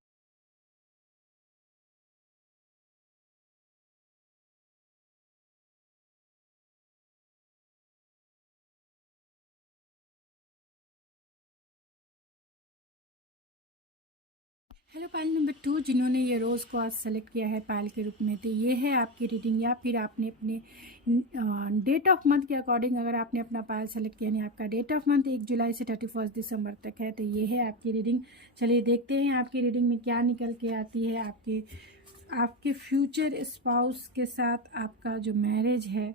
Hello pile number 2, जिन्होंने ये रोज़ को आज सेलेक्ट किया है पायल के रूप में, तो ये है आपकी रीडिंग। या फिर आपने अपने डेट ऑफ मंथ के अकॉर्डिंग अगर आपने अपना पायल सेलेक्ट किया, यानी आपका डेट ऑफ मंथ 1 जुलाई से 31 दिसंबर तक है, तो ये है आपकी रीडिंग। चलिए देखते हैं आपकी रीडिंग में क्या निकल के आती है। आपके फ्यूचर स्पाउस के साथ आपका जो मैरिज है,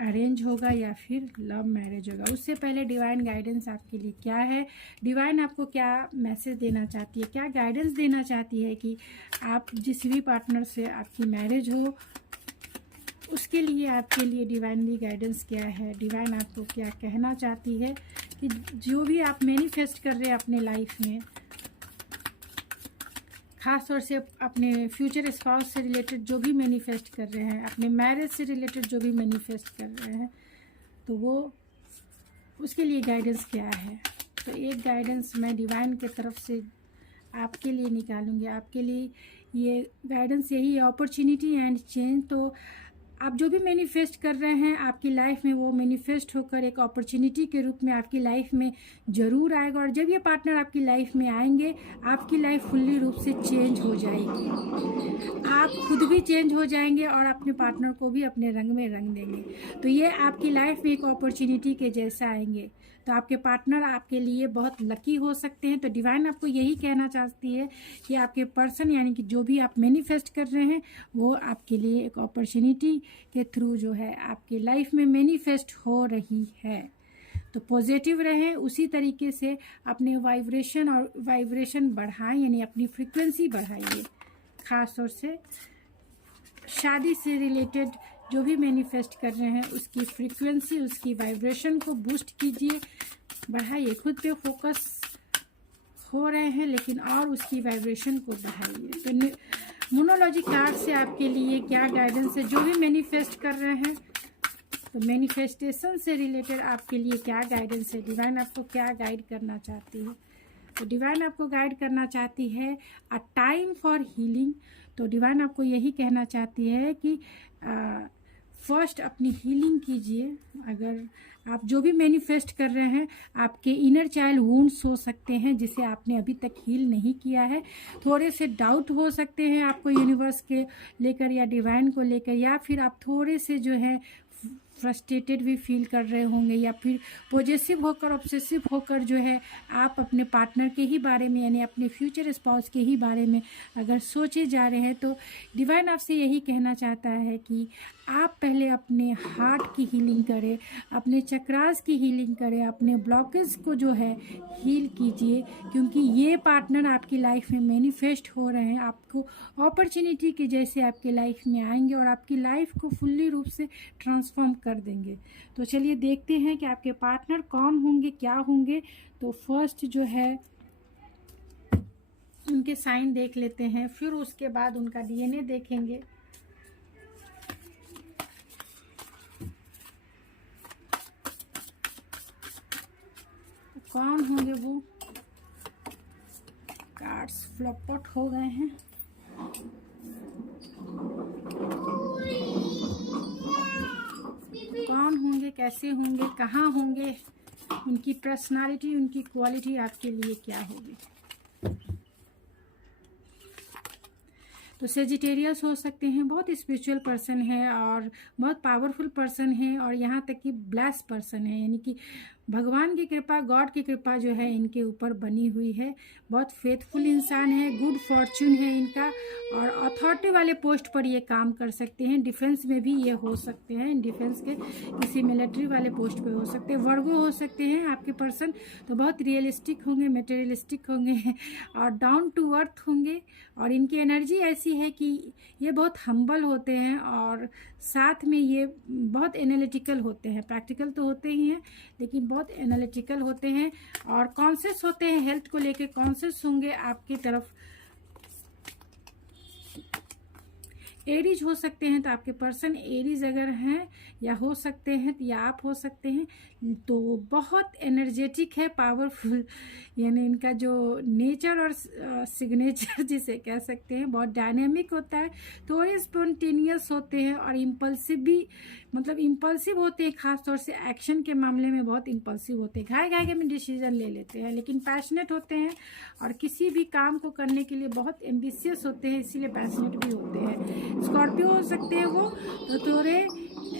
अरेंज होगा या फिर लव मैरिज होगा। उससे पहले डिवाइन गाइडेंस आपके लिए क्या है, डिवाइन आपको क्या मैसेज देना चाहती है, क्या गाइडेंस देना चाहती है कि आप जिस भी पार्टनर से आपकी मैरिज हो, उसके लिए आपके लिए डिवाइनली गाइडेंस क्या है, डिवाइन आपको क्या कहना चाहती है कि जो भी आप मैनिफेस्ट कर रहे हैं अपने लाइफ में, ख़ास तौर से अपने फ्यूचर स्पाउस से रिलेटेड जो भी मैनिफेस्ट कर रहे हैं, अपने मैरिज से रिलेटेड जो भी मैनिफेस्ट कर रहे हैं, तो वो उसके लिए गाइडेंस क्या है। तो एक गाइडेंस मैं डिवाइन के तरफ से आपके लिए निकालूंगी। आपके लिए ये गाइडेंस यही है, अपॉर्चुनिटी एंड चेंज। तो आप जो भी मैनिफेस्ट कर रहे हैं आपकी लाइफ में, वो मैनिफेस्ट होकर एक अपॉर्चुनिटी के रूप में आपकी लाइफ में ज़रूर आएगा। और जब ये पार्टनर आपकी लाइफ में आएंगे, आपकी लाइफ फुल्ली रूप से चेंज हो जाएगी। आप खुद भी चेंज हो जाएंगे और अपने पार्टनर को भी अपने रंग में रंग देंगे। तो ये आपकी लाइफ में एक अपॉर्चुनिटी के जैसा आएंगे। तो आपके पार्टनर आपके लिए बहुत लकी हो सकते हैं। तो डिवाइन आपको यही कहना चाहती है कि आपके पर्सन, यानी कि जो भी आप मैनिफेस्ट कर रहे हैं, वो आपके लिए एक अपॉर्चुनिटी के थ्रू जो है आपकी लाइफ में मैनिफेस्ट हो रही है। तो पॉजिटिव रहें, उसी तरीके से अपने वाइब्रेशन बढ़ाएं, यानी अपनी फ्रीक्वेंसी बढ़ाइए। ख़ास तौर से शादी से रिलेटेड जो भी मैनिफेस्ट कर रहे हैं, उसकी फ्रीक्वेंसी, उसकी वाइब्रेशन को बूस्ट कीजिए, बढ़ाइए। खुद पे फोकस हो रहे हैं, लेकिन और उसकी वाइब्रेशन को बढ़ाइए। तो मोनोलॉजी कार्ड से आपके लिए क्या गाइडेंस है, जो भी मैनिफेस्ट कर रहे हैं, तो मैनिफेस्टेशन से रिलेटेड आपके लिए क्या गाइडेंस है, डिवाइन आपको क्या गाइड करना चाहती है। तो डिवाइन आपको गाइड करना चाहती है अ टाइम फॉर हीलिंग। तो डिवाइन आपको यही कहना चाहती है कि फर्स्ट अपनी हीलिंग कीजिए। अगर आप जो भी मैनिफेस्ट कर रहे हैं, आपके इनर चाइल्ड वुंड्स हो सकते हैं जिसे आपने अभी तक हील नहीं किया है। थोड़े से डाउट हो सकते हैं आपको यूनिवर्स के लेकर या डिवाइन को लेकर, या फिर आप थोड़े से जो है फ्रस्ट्रेटेड भी फील कर रहे होंगे, या फिर पॉजेसिव होकर, ऑब्सेसिव होकर जो है आप अपने पार्टनर के ही बारे में, यानी अपने फ्यूचर स्पाउस के ही बारे में अगर सोचे जा रहे हैं, तो डिवाइन आपसे यही कहना चाहता है कि आप पहले अपने हार्ट की हीलिंग करें, अपने चक्रास की हीलिंग करें, अपने ब्लॉकेज को जो है हील कीजिए, क्योंकि ये पार्टनर आपकी लाइफ में मैनिफेस्ट हो रहे हैं, आपको अपॉर्चुनिटी के जैसे आपके लाइफ में आएंगे और आपकी लाइफ को फुल्ली रूप से ट्रांसफॉर्म कर देंगे। तो चलिए देखते हैं कि आपके पार्टनर कौन होंगे, क्या होंगे। तो फर्स्ट जो है उनके साइन देख लेते हैं, फिर उसके बाद उनका डीएनए देखेंगे। कौन होंगे वो? कार्ड्स फ्लॉप आउट हो गए हैं। कौन होंगे, कैसे होंगे, कहाँ होंगे, उनकी पर्सनालिटी, उनकी क्वालिटी आपके लिए क्या होगी। तो सेजिटेरियस हो सकते हैं, बहुत स्पिरिचुअल पर्सन है और बहुत पावरफुल पर्सन है, और यहाँ तक कि ब्लेस पर्सन है, यानी कि भगवान की कृपा, गॉड की कृपा जो है इनके ऊपर बनी हुई है। बहुत फेथफुल इंसान है, गुड फॉर्चून है इनका, और अथॉरिटी वाले पोस्ट पर ये काम कर सकते हैं। डिफेंस में भी ये हो सकते हैं, डिफेंस के किसी मिलिट्री वाले पोस्ट पे हो सकते हैं। वर्गो हो सकते हैं आपके पर्सन, तो बहुत रियलिस्टिक होंगे, मटेरियलिस्टिक होंगे और डाउन टू अर्थ होंगे। और इनकी एनर्जी ऐसी है कि ये बहुत हम्बल होते हैं, और साथ में ये बहुत एनालिटिकल होते हैं। प्रैक्टिकल तो होते ही हैं, लेकिन बहुत एनालिटिकल होते हैं और कॉन्शियस होते हैं, हेल्थ को लेके कॉन्शियस होंगे आपकी तरफ। एरीज हो सकते हैं, तो आपके पर्सन एरीज अगर हैं या हो सकते हैं, या आप हो सकते हैं, तो बहुत एनर्जेटिक है, पावरफुल, यानी इनका जो नेचर और सिग्नेचर जिसे कह सकते हैं, बहुत डायनेमिक होता है। थोड़े स्पॉन्टेनियस होते हैं और इम्पल्सिव भी, मतलब इम्पल्सिव होते हैं, खासतौर से एक्शन के मामले में बहुत इम्पल्सिव होते हैं, घाय घाय के में डिसीजन ले लेते हैं, लेकिन पैशनेट होते हैं और किसी भी काम को करने के लिए बहुत एम्बिशियस होते हैं, इसीलिए पैशनेट भी होते हैं। स्कॉर्पियो हो सकते हैं वो, तो थोड़े,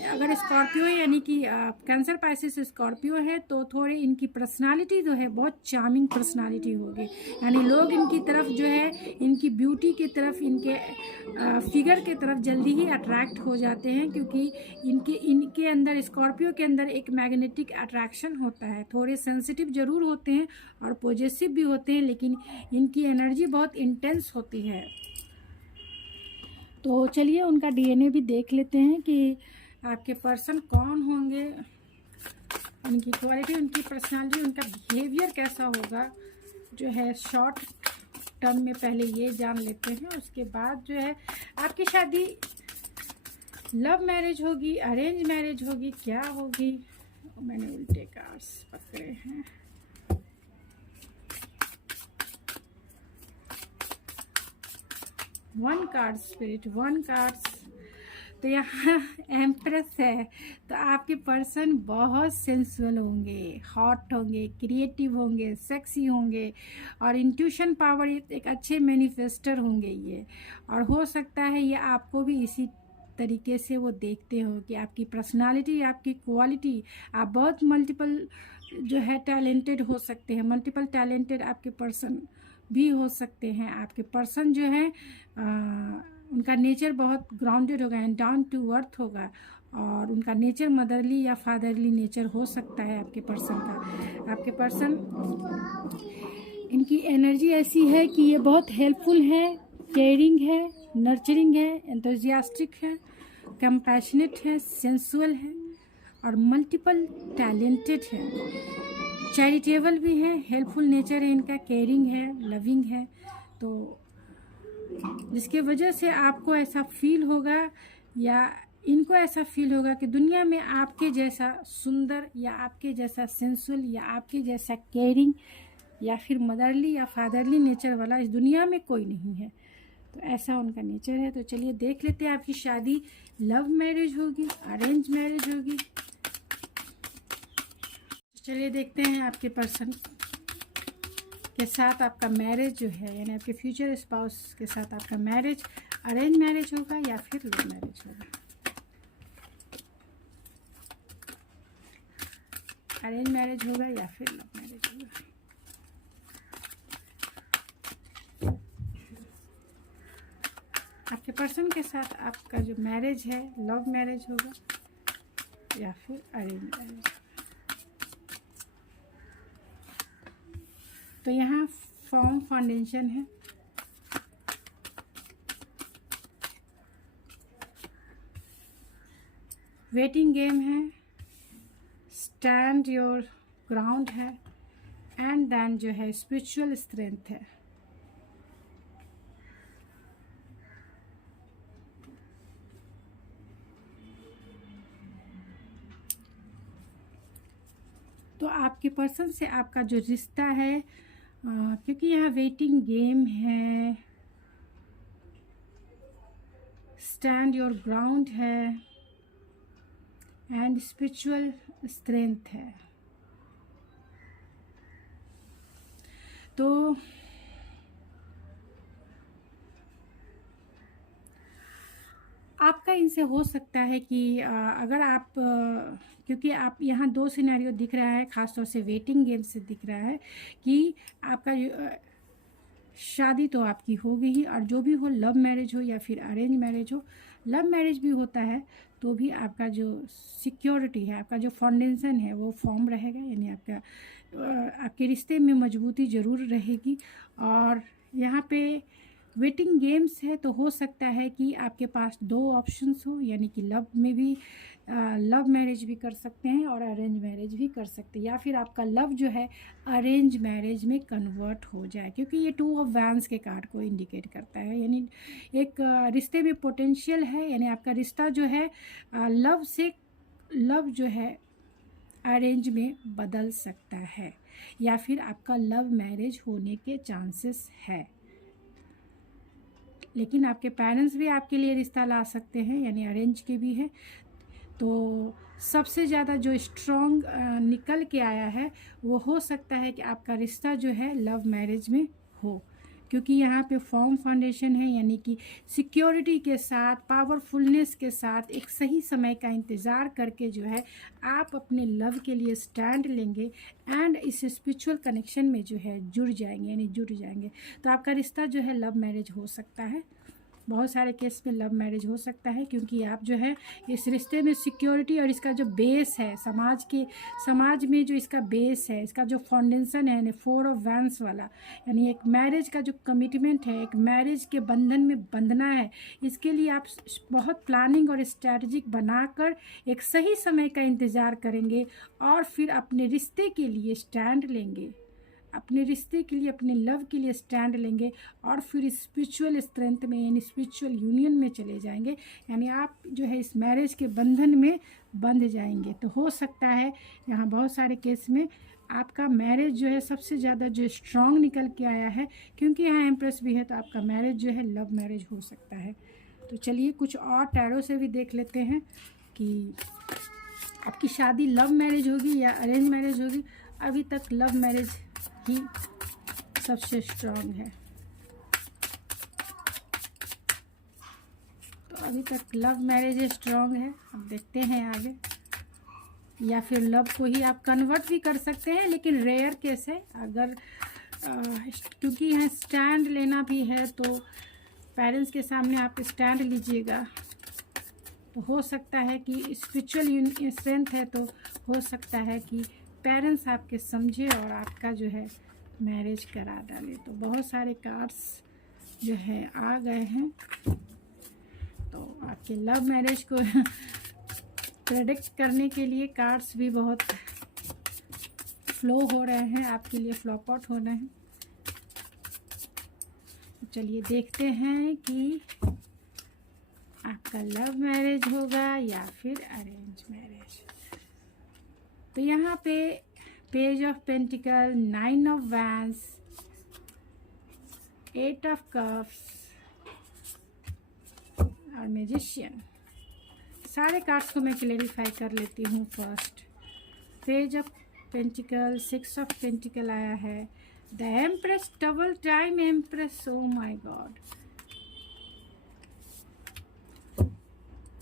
अगर स्कॉर्पियो है यानी कि कैंसर पाइसेस स्कॉर्पियो है, तो थोड़े इनकी पर्सनालिटी जो है बहुत चार्मिंग पर्सनालिटी होगी, यानी लोग इनकी तरफ जो है, इनकी ब्यूटी की तरफ, इनके फिगर के तरफ जल्दी ही अट्रैक्ट हो जाते हैं, क्योंकि इनके अंदर, स्कॉर्पियो के अंदर एक मैग्नेटिक अट्रैक्शन होता है। थोड़े सेंसिटिव जरूर होते हैं और पॉजिटिव भी होते हैं, लेकिन इनकी एनर्जी बहुत इंटेंस होती है। तो चलिए उनका डीएनए भी देख लेते हैं कि आपके पर्सन कौन होंगे, उनकी क्वालिटी, उनकी पर्सनालिटी, उनका बिहेवियर कैसा होगा, जो है शॉर्ट टर्म में पहले ये जान लेते हैं। उसके बाद जो है आपकी शादी लव मैरिज होगी, अरेंज मैरिज होगी, क्या होगी। मैंने उल्टे कार्ड्स पकड़े हैं। One card spirit, one cards, तो यहाँ एम्प्रेस है। तो आपके पर्सन बहुत सेंसुअल होंगे, हॉट होंगे, क्रिएटिव होंगे, सेक्सी होंगे, और इंट्यूशन पावर, एक अच्छे मैनिफेस्टर होंगे ये। और हो सकता है ये आपको भी इसी तरीके से वो देखते हो कि आपकी पर्सनालिटी, आपकी क्वालिटी, आप बहुत मल्टीपल जो है टैलेंटेड हो सकते हैं, मल्टीपल टैलेंटेड आपके पर्सन भी हो सकते हैं। आपके पर्सन जो है उनका नेचर बहुत ग्राउंडेड होगा एंड डाउन टू अर्थ होगा, और उनका नेचर मदरली या फादरली नेचर हो सकता है आपके पर्सन का। आपके पर्सन, इनकी एनर्जी ऐसी है कि ये बहुत हेल्पफुल है, केयरिंग है, नर्चरिंग है, एंथुसियास्टिक है, कंपैशनेट है, सेंसुअल है, और मल्टीपल टैलेंटेड है, चैरिटेबल भी है, हेल्पफुल नेचर है इनका, केयरिंग है, लविंग है। तो जिसके वजह से आपको ऐसा फील होगा, या इनको ऐसा फील होगा कि दुनिया में आपके जैसा सुंदर, या आपके जैसा सेंसुअल, या आपके जैसा केयरिंग, या फिर मदरली या फादरली नेचर वाला इस दुनिया में कोई नहीं है। तो ऐसा उनका नेचर है। तो चलिए देख लेते हैं आपकी शादी लव मैरिज होगी, अरेंज मैरिज होगी। चलिए देखते हैं आपके पर्सन के साथ आपका मैरिज जो है, यानी आपके फ्यूचर स्पाउस के साथ आपका मैरिज अरेंज मैरिज होगा या फिर लव मैरिज होगा। अरेंज मैरिज होगा या फिर लव मैरिज होगा। आपके पर्सन के साथ आपका जो मैरिज है लव मैरिज होगा या फिर अरेंज मैरिज। तो यहाँ फॉर्म फाउंडेशन है, वेटिंग गेम है, स्टैंड योर ग्राउंड है, एंड देन जो है स्पिरिचुअल स्ट्रेंथ है। तो आपके पर्सन से आपका जो रिश्ता है, क्योंकि यहाँ वेटिंग गेम है, स्टैंड योर ग्राउंड है एंड स्पिरिचुअल स्ट्रेंथ है। तो आपका इनसे हो सकता है कि अगर आप क्योंकि आप यहाँ दो सिनेरियो दिख रहा है, ख़ासतौर से वेटिंग गेम से दिख रहा है कि आपका शादी तो आपकी हो गई ही, और जो भी हो लव मैरिज हो या फिर अरेंज मैरिज हो, लव मैरिज भी होता है तो भी आपका जो सिक्योरिटी है, आपका जो फाउंडेशन है वो फॉर्म रहेगा, यानी आपके रिश्ते में मजबूती ज़रूर रहेगी। और यहाँ पे वेटिंग गेम्स है तो हो सकता है कि आपके पास दो ऑप्शंस हो, यानी कि लव में भी लव मैरिज भी कर सकते हैं और अरेंज मैरिज भी कर सकते हैं, या फिर आपका लव जो है अरेंज मैरिज में कन्वर्ट हो जाए, क्योंकि ये 2 ऑफ वैंस के कार्ड को इंडिकेट करता है। यानी एक रिश्ते में पोटेंशियल है, यानी आपका रिश्ता जो है लव जो है अरेंज में बदल सकता है, या फिर आपका लव मैरिज होने के चांसेस है। लेकिन आपके पेरेंट्स भी आपके लिए रिश्ता ला सकते हैं, यानी अरेंज के भी है। तो सबसे ज़्यादा जो स्ट्रॉन्ग निकल के आया है वो हो सकता है कि आपका रिश्ता जो है लव मैरिज में हो, क्योंकि यहाँ पे फॉर्म फाउंडेशन है, यानी कि सिक्योरिटी के साथ, पावरफुलनेस के साथ एक सही समय का इंतज़ार करके जो है आप अपने लव के लिए स्टैंड लेंगे एंड इस स्पिरिचुअल कनेक्शन में जो है जुड़ जाएंगे, यानी जुड़ जाएंगे। तो आपका रिश्ता जो है लव मैरिज हो सकता है, बहुत सारे केस में लव मैरिज हो सकता है, क्योंकि आप जो है इस रिश्ते में सिक्योरिटी और इसका जो बेस है, समाज में जो इसका बेस है, इसका जो फाउंडेशन है, यानी 4 ऑफ वैंस वाला, यानी एक मैरिज का जो कमिटमेंट है, एक मैरिज के बंधन में बंधना है, इसके लिए आप बहुत प्लानिंग और स्ट्रैटेजिक बनाकर एक सही समय का इंतज़ार करेंगे और फिर अपने रिश्ते के लिए स्टैंड लेंगे, अपने रिश्ते के लिए, अपने लव के लिए स्टैंड लेंगे और फिर स्पिरिचुअल स्ट्रेंथ में, यानी स्पिरिचुअल यूनियन में चले जाएंगे, यानी आप जो है इस मैरिज के बंधन में बंध जाएंगे। तो हो सकता है यहाँ बहुत सारे केस में आपका मैरिज जो है सबसे ज़्यादा जो स्ट्रॉन्ग निकल के आया है, क्योंकि यहाँ एम्प्रेस भी है, तो आपका मैरिज जो है लव मैरिज हो सकता है। तो चलिए कुछ और टैरो से भी देख लेते हैं कि आपकी शादी लव मैरिज होगी या अरेंज मैरिज होगी। अभी तक लव मैरिज ही सबसे स्ट्रॉन्ग है, तो अभी तक लव मैरिज स्ट्रॉन्ग है। अब देखते हैं आगे, या फिर लव को ही आप कन्वर्ट भी कर सकते हैं, लेकिन रेयर केस है। अगर क्योंकि यहाँ स्टैंड लेना भी है, तो पेरेंट्स के सामने आप स्टैंड लीजिएगा, तो हो सकता है कि स्पिरिचुअल स्ट्रेंथ है, तो हो सकता है कि पेरेंट्स आपके समझे और आपका जो है मैरिज करा डाले। तो बहुत सारे कार्ड्स जो है आ गए हैं, तो आपके लव मैरिज को प्रेडिक्ट करने के लिए कार्ड्स भी बहुत फ्लो हो रहे हैं, आपके लिए फ्लॉप आउट हो रहे हैं। चलिए देखते हैं कि आपका लव मैरिज होगा या फिर अरेंज मैरिज। तो यहाँ पे page of pentacle, 9 of vents, 8 of cups और मैजिशियन। सारे कार्ड्स को मैं क्लेरिफाई कर लेती हूँ। First page of pentacle, 6 of pentacle आया है, the empress, double time empress, oh my God.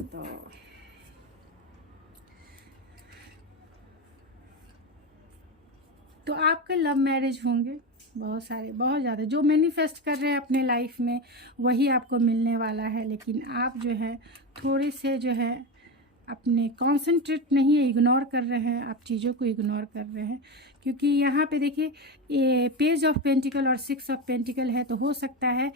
तो तो आपके लव मैरिज होंगे बहुत सारे, बहुत ज़्यादा। जो मैनिफेस्ट कर रहे हैं अपने लाइफ में वही आपको मिलने वाला है, लेकिन आप जो है थोड़े से जो है अपने कॉन्सेंट्रेट नहीं है, इग्नोर कर रहे हैं, आप चीज़ों को इग्नोर कर रहे हैं। क्योंकि यहाँ पे देखिए ये पेज ऑफ पेंटिकल और 6 ऑफ पेंटिकल है, तो हो सकता है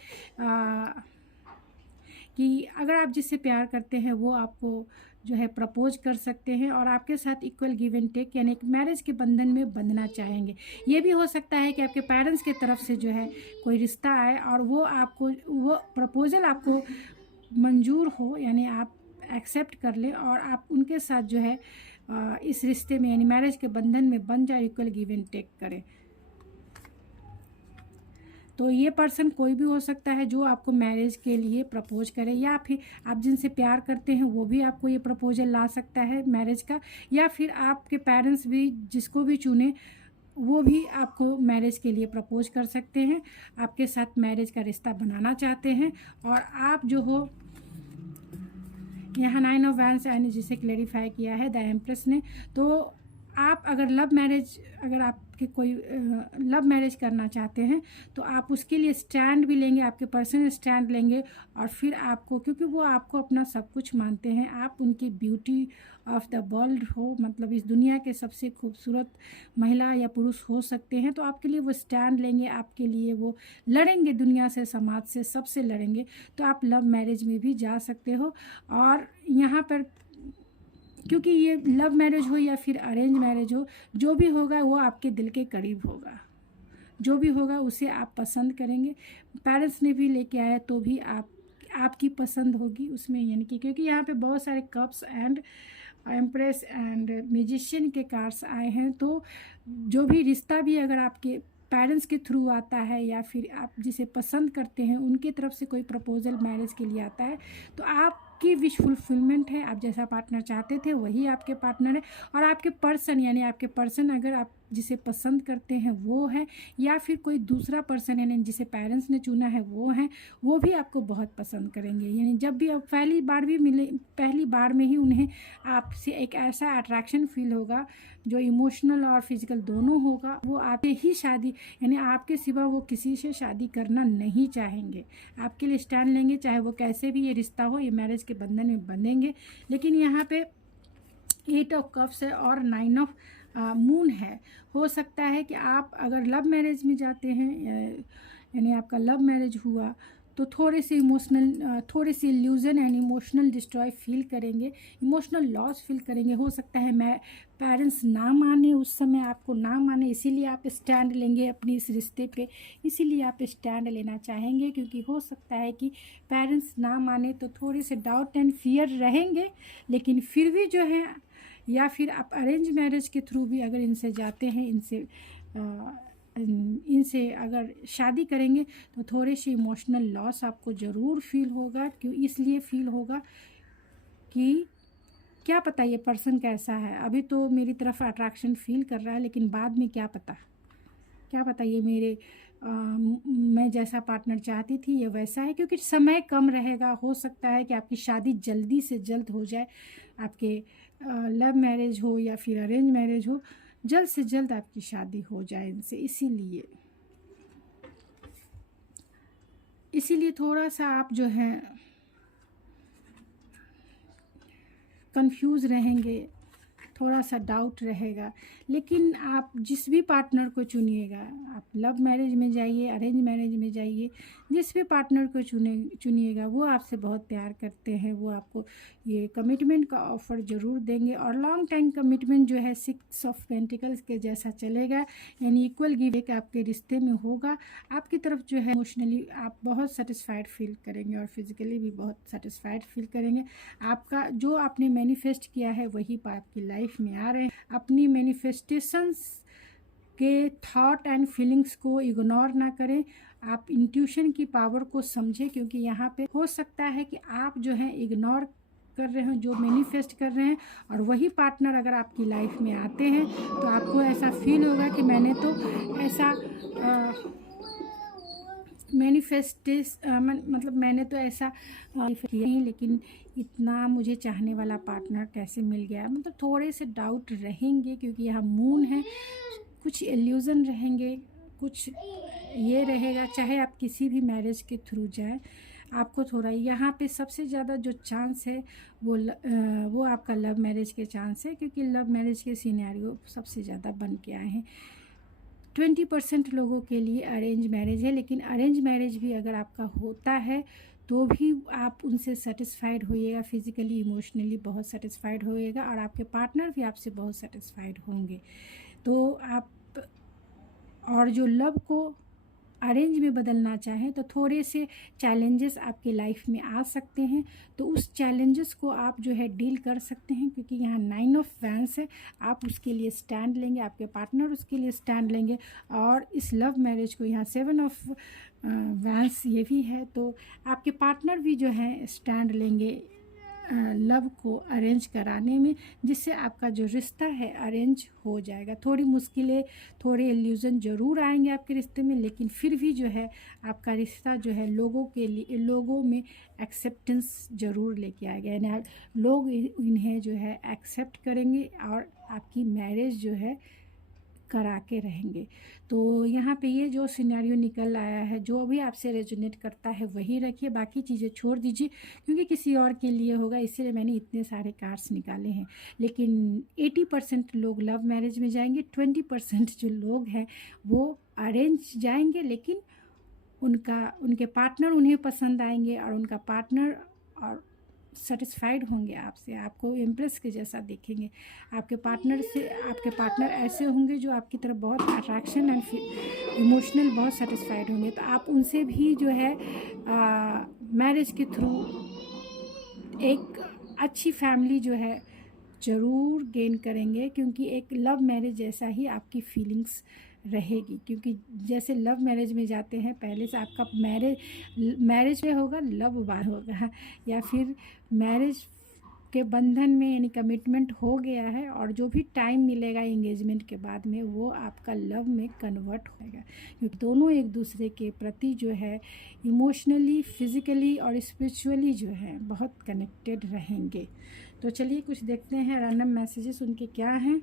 कि अगर आप जिससे प्यार करते हैं वो आपको जो है प्रपोज कर सकते हैं और आपके साथ इक्वल गिव एंड टेक यानी एक मैरिज के बंधन में बंधना चाहेंगे। ये भी हो सकता है कि आपके पेरेंट्स की तरफ से जो है कोई रिश्ता आए और वो आपको वो प्रपोजल आपको मंजूर हो, यानी आप एक्सेप्ट कर ले और आप उनके साथ जो है इस रिश्ते में यानी मैरिज के बंधन में बन जाए, इक्वल गिव एंड टेक करें। तो ये पर्सन कोई भी हो सकता है जो आपको मैरिज के लिए प्रपोज करे, या फिर आप जिनसे प्यार करते हैं वो भी आपको ये प्रपोजल ला सकता है मैरिज का, या फिर आपके पेरेंट्स भी जिसको भी चुने वो भी आपको मैरिज के लिए प्रपोज कर सकते हैं, आपके साथ मैरिज का रिश्ता बनाना चाहते हैं। और आप जो हो यहाँ 9 ऑफ वैंड्स यानी जिसे क्लेरिफाई किया है द एम्प्रेस ने, तो आप अगर अगर आपके कोई लव मैरिज करना चाहते हैं तो आप उसके लिए स्टैंड भी लेंगे, आपके पर्सन स्टैंड लेंगे और फिर आपको, क्योंकि वो आपको अपना सब कुछ मानते हैं, आप उनकी ब्यूटी ऑफ द वर्ल्ड हो, मतलब इस दुनिया के सबसे खूबसूरत महिला या पुरुष हो सकते हैं, तो आपके लिए वो स्टैंड लेंगे, आपके लिए वो लड़ेंगे, दुनिया से, समाज से, सबसे लड़ेंगे। तो आप लव मैरिज में भी जा सकते हो। और यहाँ पर क्योंकि ये लव मैरिज हो या फिर अरेंज मैरिज हो, जो भी होगा वो आपके दिल के करीब होगा, जो भी होगा उसे आप पसंद करेंगे। पेरेंट्स ने भी लेके आया तो भी आपकी पसंद होगी उसमें, यानी कि क्योंकि यहाँ पे बहुत सारे cups and empress and musician के कार्ड्स आए हैं, तो जो भी रिश्ता भी अगर आपके पेरेंट्स के थ्रू आता है या फिर आप जिसे पसंद करते हैं उनकी तरफ से कोई प्रपोजल मैरिज के लिए आता है, तो आपकी विश फुलफिलमेंट है, आप जैसा पार्टनर चाहते थे वही आपके पार्टनर है। और आपके पर्सन यानी आपके पर्सन अगर आप जिसे पसंद करते हैं वो है, या फिर कोई दूसरा पर्सन है जिसे पेरेंट्स ने चुना है वो है, वो भी आपको बहुत पसंद करेंगे। यानी जब भी आप पहली बार में ही उन्हें आपसे एक ऐसा अट्रैक्शन फील होगा जो इमोशनल और फिजिकल दोनों होगा, वो आपके ही शादी यानी आपके सिवा वो किसी से शादी करना नहीं चाहेंगे, आपके लिए स्टैंड लेंगे, चाहे वो कैसे भी ये रिश्ता हो, ये मैरिज के बंधन में बंधेंगे। लेकिन यहाँ पे 8 ऑफ कप्स है और 9 ऑफ मून है। हो सकता है कि आप अगर लव मैरिज में जाते हैं यानी आपका लव मैरिज हुआ तो थोड़े से illusion and emotional destroy feel करेंगे, इमोशनल लॉस फील करेंगे। हो सकता है मैं पेरेंट्स ना माने, उस समय आपको ना माने, इसीलिए आप स्टैंड लेंगे अपनी इस रिश्ते पे, इसीलिए आप स्टैंड लेना चाहेंगे, क्योंकि हो सकता है कि पेरेंट्स ना माने तो थोड़े से डाउट एंड फियर रहेंगे। लेकिन फिर भी जो है, या फिर आप अरेंज मैरिज के थ्रू भी अगर इनसे जाते हैं, इनसे अगर शादी करेंगे तो थोड़े से इमोशनल लॉस आपको ज़रूर फील होगा। क्यों इसलिए फील होगा कि क्या पता ये पर्सन कैसा है, अभी तो मेरी तरफ अट्रैक्शन फील कर रहा है, लेकिन बाद में क्या पता ये मेरे मैं जैसा पार्टनर चाहती थी ये वैसा है। क्योंकि समय कम रहेगा, हो सकता है कि आपकी शादी जल्दी से जल्द हो जाए, आपके लव मैरिज हो या फिर अरेंज मैरिज हो, जल्द से जल्द आपकी शादी हो जाए इनसे। इसीलिए थोड़ा सा आप जो है कंफ्यूज रहेंगे, थोड़ा सा डाउट रहेगा। लेकिन आप जिस भी पार्टनर को चुनिएगा, आप लव मैरिज में जाइए, अरेंज मैरिज में जाइए, जिस भी पार्टनर को चुनिएगा वो आपसे बहुत प्यार करते हैं, वो आपको ये कमिटमेंट का ऑफ़र ज़रूर देंगे। और लॉन्ग टाइम कमिटमेंट जो है 6 ऑफ पेंटिकल्स के जैसा चलेगा, यानी इक्वल गिव एक आपके रिश्ते में होगा। आपकी तरफ जो है इमोशनली आप बहुत सेटिस्फाइड फील करेंगे और फिजिकली भी बहुत सेटिस्फाइड फील करेंगे। आपका जो आपने मैनिफेस्ट किया है वही आपकी लाइफ में आ रहे हैं। अपनी मैनिफेस्टेशंस के थॉट एंड फीलिंग्स को इग्नोर ना करें, आप इंट्यूशन की पावर को समझें, क्योंकि यहाँ पे हो सकता है कि आप जो है इग्नोर कर रहे हो जो मैनिफेस्ट कर रहे हैं, और वही पार्टनर अगर आपकी लाइफ में आते हैं तो आपको ऐसा फील होगा कि मैंने तो ऐसा मैंने तो ऐसा किया नहीं, लेकिन इतना मुझे चाहने वाला पार्टनर कैसे मिल गया। मतलब थोड़े से डाउट रहेंगे, क्योंकि यहाँ मून है, कुछ इल्यूज़न रहेंगे, कुछ ये रहेगा, चाहे आप किसी भी मैरिज के थ्रू जाएं, आपको थोड़ा यहाँ पे सबसे ज़्यादा जो चांस है वो आपका लव मैरिज के चांस है, क्योंकि लव मैरिज के सिनेरियो सबसे ज़्यादा बन के आए हैं। 20% लोगों के लिए अरेंज मैरिज है, लेकिन अरेंज मैरिज भी अगर आपका होता है तो भी आप उनसे सेटिस्फाइड होइएगा, फिज़िकली इमोशनली बहुत सेटिस्फाइड होइएगा, और आपके पार्टनर भी आपसे बहुत सेटिस्फाइड होंगे। तो आप, और जो लव को अरेंज में बदलना चाहें तो थोड़े से चैलेंजेस आपके लाइफ में आ सकते हैं, तो उस चैलेंजेस को आप जो है डील कर सकते हैं, क्योंकि यहाँ 9 ऑफ वैंस है। आप उसके लिए स्टैंड लेंगे, आपके पार्टनर उसके लिए स्टैंड लेंगे, और इस लव मैरिज को यहाँ 7 ऑफ वैंस ये भी है, तो आपके पार्टनर भी जो है स्टैंड लेंगे लव को अरेंज कराने में, जिससे आपका जो रिश्ता है अरेंज हो जाएगा। थोड़ी मुश्किलें, थोड़े इल्यूज़न ज़रूर आएंगे आपके रिश्ते में, लेकिन फिर भी जो है आपका रिश्ता जो है लोगों के लिए, लोगों में एक्सेप्टेंस ज़रूर लेके आएगा, यानी लोग इन्हें जो है एक्सेप्ट करेंगे और आपकी मैरिज जो है करा के रहेंगे। तो यहाँ पे ये जो सिनेरियो निकल आया है, जो भी आपसे रेजोनेट करता है वही रखिए, बाकी चीज़ें छोड़ दीजिए, क्योंकि किसी और के लिए होगा, इसलिए मैंने इतने सारे कार्ड्स निकाले हैं। लेकिन 80% लोग लव मैरिज में जाएंगे, 20% जो लोग हैं वो अरेंज जाएंगे, लेकिन उनके पार्टनर उन्हें पसंद आएंगे, और उनका पार्टनर और सेटिस्फाइड होंगे आपसे, आपको इम्प्रेस के जैसा देखेंगे। आपके पार्टनर ऐसे होंगे जो आपकी तरफ बहुत अट्रैक्शन एंड इमोशनल बहुत सेटिस्फाइड होंगे, तो आप उनसे भी जो है मैरिज के थ्रू एक अच्छी फैमिली जो है ज़रूर गेन करेंगे, क्योंकि एक लव मैरिज जैसा ही आपकी फीलिंग्स रहेगी। क्योंकि जैसे लव मैरिज में जाते हैं, पहले से आपका मैरिज में होगा, लव बाद होगा, या फिर मैरिज के बंधन में यानी कमिटमेंट हो गया है, और जो भी टाइम मिलेगा एंगेजमेंट के बाद में वो आपका लव में कन्वर्ट होगा, क्योंकि दोनों एक दूसरे के प्रति जो है इमोशनली, फिज़िकली और स्पिरिचुअली जो है बहुत कनेक्टेड रहेंगे। तो चलिए कुछ देखते हैं रैंडम मैसेजेस उनके क्या हैं।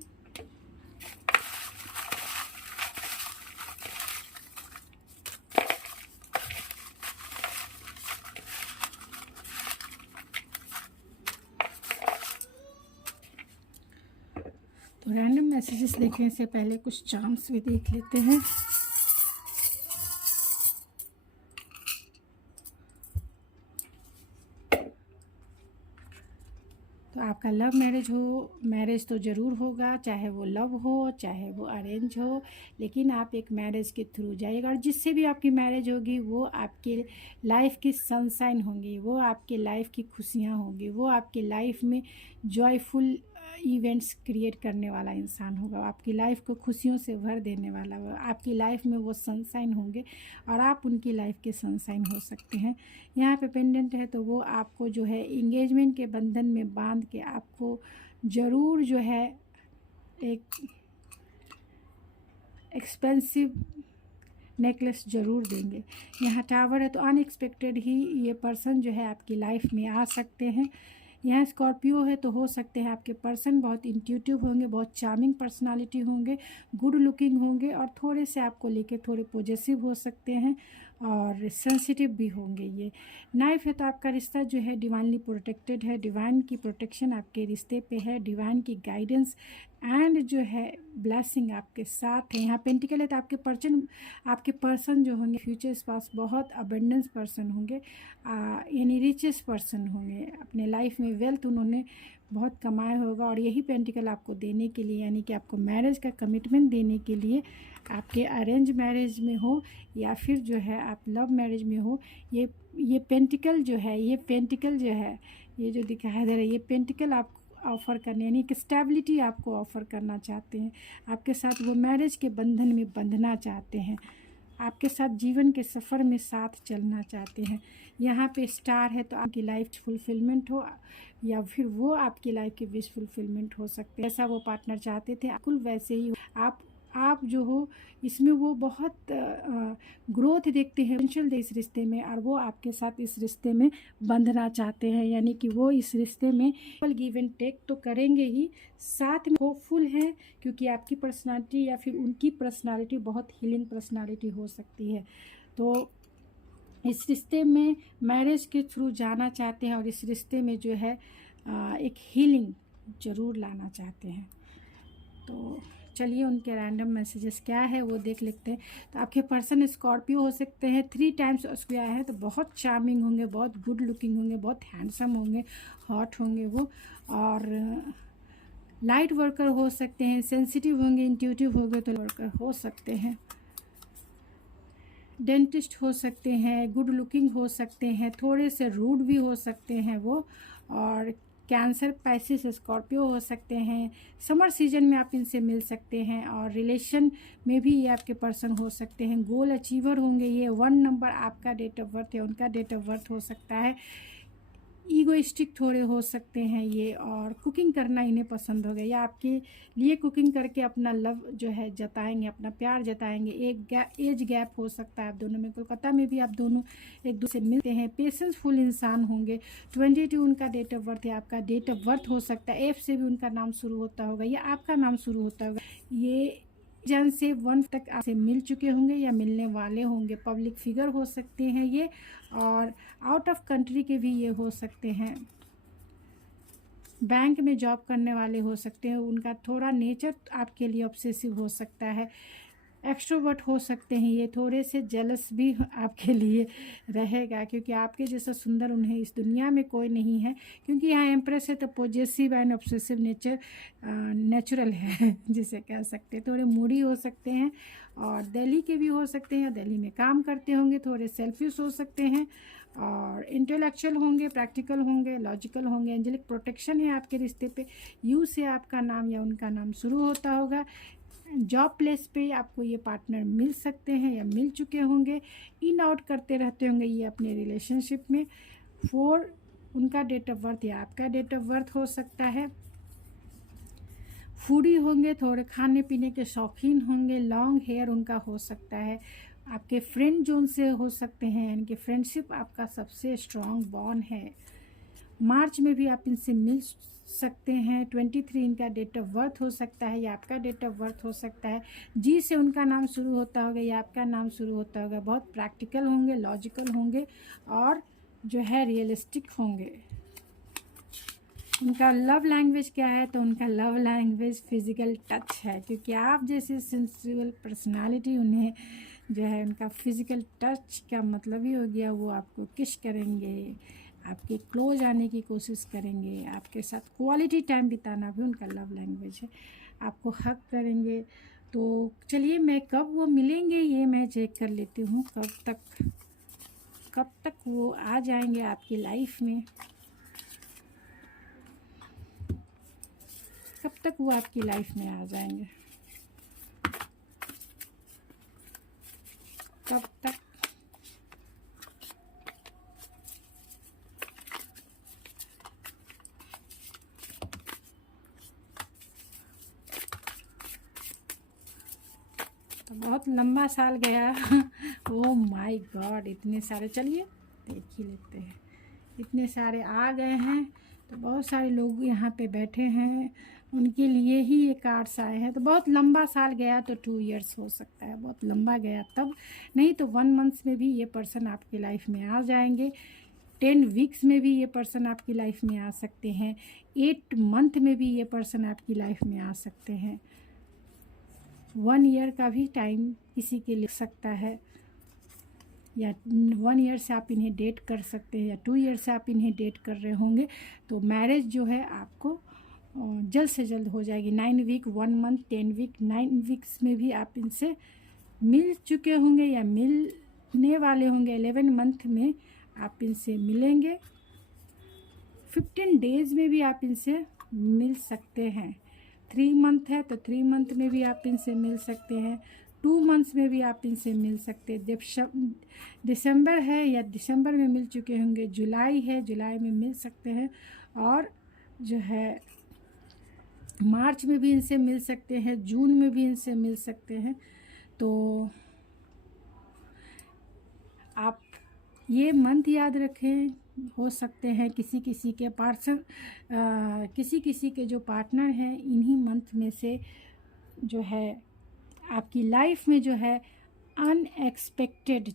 तो रैंडम मैसेजेस देखने से पहले कुछ चार्म्स भी देख लेते हैं। तो आपका लव मैरिज तो ज़रूर होगा, चाहे वो लव हो चाहे वो अरेंज हो, लेकिन आप एक मैरिज के थ्रू जाइएगा, और जिससे भी आपकी मैरिज होगी वो आपके लाइफ की सनशाइन होंगी, वो आपके लाइफ की खुशियाँ होंगी, वो आपके लाइफ में जॉयफुल इवेंट्स क्रिएट करने वाला इंसान होगा, आपकी लाइफ को खुशियों से भर देने वाला होगा, आपकी लाइफ में वो सनशाइन होंगे, और आप उनकी लाइफ के सनशाइन हो सकते हैं। यहाँ पे पेंडेंट है, तो वो आपको जो है इंगेजमेंट के बंधन में बांध के आपको ज़रूर जो है एक एक्सपेंसिव नेकलेस ज़रूर देंगे। यहाँ टावर है, तो अनएक्सपेक्टेड ही ये पर्सन जो है आपकी लाइफ में आ सकते हैं। यहाँ स्कॉर्पियो है, तो हो सकते हैं आपके पर्सन बहुत इंट्यूटिव होंगे, बहुत चार्मिंग पर्सनालिटी होंगे, गुड लुकिंग होंगे, और थोड़े से आपको लेके थोड़े पॉजेसिव हो सकते हैं, और सेंसिटिव भी होंगे। ये नाइफ है, तो आपका रिश्ता जो है डिवाइनली प्रोटेक्टेड है, डिवाइन की प्रोटेक्शन आपके रिश्ते पे है, डिवाइन की गाइडेंस एंड जो है ब्लेसिंग आपके साथ है। यहाँ पेंटिकल है, तो आपके पर्सन जो होंगे फ्यूचर स्पाउस बहुत अबंडेंस पर्सन होंगे, यानी रिचेस्ट पर्सन होंगे, अपने लाइफ में वेल्थ उन्होंने बहुत कमाया होगा, और यही पेंटिकल आपको देने के लिए, यानी कि आपको मैरिज का कमिटमेंट देने के लिए, आपके अरेंज मैरिज में हो या फिर जो है आप लव मैरिज में हो, ये पेंटिकल जो है ये जो दिखाई दे रहा है, ये पेंटिकल आप ऑफ़र करने, यानी कि स्टेबिलिटी आपको ऑफ़र करना चाहते हैं, आपके साथ वो मैरिज के बंधन में बंधना चाहते हैं, आपके साथ जीवन के सफ़र में साथ चलना चाहते हैं। यहाँ पे स्टार है, तो आपकी लाइफ फुलफिलमेंट हो, या फिर वो आपकी लाइफ की विश फुलफिलमेंट हो सकते हैं। ऐसा वो पार्टनर चाहते थे, बिल्कुल वैसे ही आप आप जो हो इसमें वो बहुत ग्रोथ देखते हैं, पोटेंशियल दे इस रिश्ते में, और वो आपके साथ इस रिश्ते में बंधना चाहते हैं। यानी कि वो इस रिश्ते में गिव एंड टेक तो करेंगे ही, साथ में होपफुल हैं, क्योंकि आपकी पर्सनालिटी या फिर उनकी पर्सनालिटी बहुत हीलिंग पर्सनालिटी हो सकती है। तो इस रिश्ते में मैरिज के थ्रू जाना चाहते हैं, और इस रिश्ते में जो है एक हीलिंग ज़रूर लाना चाहते हैं। तो चलिए उनके रैंडम मैसेजेस क्या है वो देख लेते हैं। तो आपके पर्सन स्कॉर्पियो हो सकते हैं, 3 टाइम्स स्क्वायर है, तो बहुत चार्मिंग होंगे, बहुत गुड लुकिंग होंगे, बहुत हैंडसम होंगे, हॉट होंगे वो, और लाइट वर्कर हो सकते हैं, सेंसिटिव होंगे, इंट्यूटिव होंगे तो वर्कर हो सकते हैं, डेंटिस्ट हो सकते हैं, गुड लुकिंग हो सकते हैं, थोड़े से रूड भी हो सकते हैं वो, और कैंसर, पैसिस, स्कॉर्पियो हो सकते हैं। समर सीजन में आप इनसे मिल सकते हैं, और रिलेशन में भी ये आपके पर्सन हो सकते हैं। गोल अचीवर होंगे ये, 1 नंबर आपका डेट ऑफ बर्थ है, उनका डेट ऑफ बर्थ हो सकता है। ईगोइस्टिक थोड़े हो सकते हैं ये, और कुकिंग करना इन्हें पसंद होगा, या आपके लिए कुकिंग करके अपना लव जो है जताएंगे, अपना प्यार जताएंगे। एक एज गैप हो सकता है आप दोनों में, कोलकाता में भी आप दोनों एक दूसरे से मिलते हैं। पेशेंसफुल इंसान होंगे। 22 उनका डेट ऑफ बर्थ है, आपका डेट ऑफ बर्थ हो सकता है। एफ से भी उनका नाम शुरू होता होगा, या आपका नाम शुरू होता होगा। ये जन से 1 तक आपसे मिल चुके होंगे या मिलने वाले होंगे। पब्लिक फिगर हो सकते हैं ये, और आउट ऑफ कंट्री के भी ये हो सकते हैं। बैंक में जॉब करने वाले हो सकते हैं। उनका थोड़ा नेचर आपके लिए ऑब्सेसिव हो सकता है। एक्सट्रोवर्ट हो सकते हैं ये, थोड़े से जेलस भी आपके लिए रहेगा, क्योंकि आपके जैसा सुंदर उन्हें इस दुनिया में कोई नहीं है। क्योंकि यहाँ एम्प्रेस है तो possessive and obsessive nature natural है जिसे कह सकते हैं। थोड़े मूडी हो सकते हैं, और दिल्ली के भी हो सकते हैं, दिल्ली में काम करते होंगे। थोड़े सेल्फिश हो सकते हैं, और इंटेलेक्चुअल होंगे, प्रैक्टिकल होंगे, लॉजिकल होंगे। एंजेलिक प्रोटेक्शन है आपके रिश्ते पे। यू से आपका नाम या उनका नाम शुरू होता होगा। जॉब प्लेस पे आपको ये पार्टनर मिल सकते हैं या मिल चुके होंगे। इन आउट करते रहते होंगे ये अपने रिलेशनशिप में। 4 उनका डेट ऑफ बर्थ या आपका डेट ऑफ बर्थ हो सकता है। फूडी होंगे, थोड़े खाने पीने के शौकीन होंगे। लॉन्ग हेयर उनका हो सकता है। आपके फ्रेंड जोन से हो सकते हैं, यानी कि फ्रेंडशिप आपका सबसे स्ट्रॉन्ग बॉन्ड है। मार्च में भी आप इनसे मिल सकते हैं। 23 इनका डेट ऑफ बर्थ हो सकता है, या आपका डेट ऑफ बर्थ हो सकता है। जी से उनका नाम शुरू होता होगा या आपका नाम शुरू होता होगा। बहुत प्रैक्टिकल होंगे, लॉजिकल होंगे, और जो है रियलिस्टिक होंगे। उनका लव लैंग्वेज क्या है? तो उनका लव लैंग्वेज फिज़िकल टच है, क्योंकि आप जैसे सेंसिबल पर्सनालिटी उन्हें जो है उनका फिज़िकल टच का मतलब ही हो गया वो आपको किस करेंगे, आपके क्लोज आने की कोशिश करेंगे, आपके साथ क्वालिटी टाइम बिताना भी उनका लव लैंग्वेज है। आपको हक करेंगे। तो चलिए मैं कब वो मिलेंगे ये मैं चेक कर लेती हूँ, कब तक वो आ जाएंगे आपकी लाइफ में, कब तक वो आपकी लाइफ में आ जाएंगे, कब तक। तो बहुत लंबा साल गया ओ माय गॉड, इतने सारे, चलिए देख ही लेते हैं। इतने सारे आ गए हैं, तो बहुत सारे लोग यहाँ पे बैठे हैं, उनके लिए ही ये कार्ड्स आए हैं। तो बहुत लंबा साल गया तो 2 इयर्स हो सकता है, बहुत लंबा गया तब, नहीं तो 1 मंथ में भी ये पर्सन आपकी लाइफ में आ जाएंगे। 10 वीक्स में भी ये पर्सन आपकी लाइफ में आ सकते हैं। 8 मंथ में भी ये पर्सन आपकी लाइफ में आ सकते हैं। 1 ईयर का भी टाइम किसी के लिए सकता है, या 1 ईयर से आप इन्हें डेट कर सकते हैं, या 2 ईयर से आप इन्हें डेट कर रहे होंगे। तो मैरिज जो है आपको जल्द से जल्द हो जाएगी। 9 वीक, 1 मंथ, 10 वीक, 9 वीक्स में भी आप इनसे मिल चुके होंगे या मिलने वाले होंगे। 11 मंथ में आप इनसे मिलेंगे। 15 डेज़ में भी आप इनसे मिल सकते हैं। 3 मंथ है तो 3 मंथ में भी आप इनसे मिल सकते हैं। 2 मंथ्स में भी आप इनसे मिल सकते हैं। जब दिसंबर है या दिसंबर में मिल चुके होंगे, जुलाई है, जुलाई में मिल सकते हैं। और जो है मार्च में भी इनसे मिल सकते हैं, जून में भी इनसे मिल सकते हैं। तो आप ये मंथ याद रखें। हो सकते हैं किसी किसी के किसी किसी के जो पार्टनर हैं इन्हीं मंथ में से जो है आपकी लाइफ में जो है अनएक्सपेक्टेड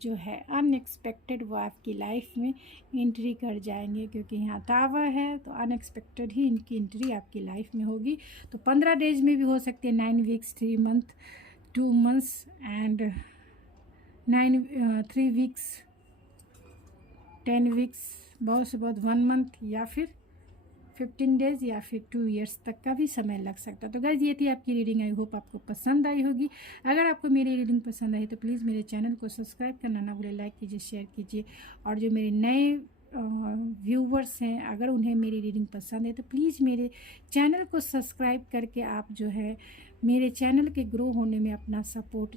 वो आपकी लाइफ में एंट्री कर जाएंगे, क्योंकि यहाँ टावर है तो अनएक्सपेक्टेड ही इनकी एंट्री आपकी लाइफ में होगी। तो 15 डेज में भी हो सकते हैं, 9 weeks, 3 month, 2 months and 3 weeks, 10 weeks, बहुत से बहुत 1 मंथ, या फिर 15 डेज़, या फिर 2 इयर्स तक का भी समय लग सकता है। तो गाइस ये थी आपकी रीडिंग। आई होप आपको पसंद आई होगी। अगर आपको मेरी रीडिंग पसंद आई तो प्लीज़ मेरे चैनल को सब्सक्राइब करना ना भूलें, लाइक कीजिए, शेयर कीजिए। और जो मेरे नए व्यूवर्स हैं, अगर उन्हें मेरी रीडिंग पसंद है तो प्लीज़ मेरे चैनल को सब्सक्राइब करके आप जो है मेरे चैनल के ग्रो होने में अपना सपोर्ट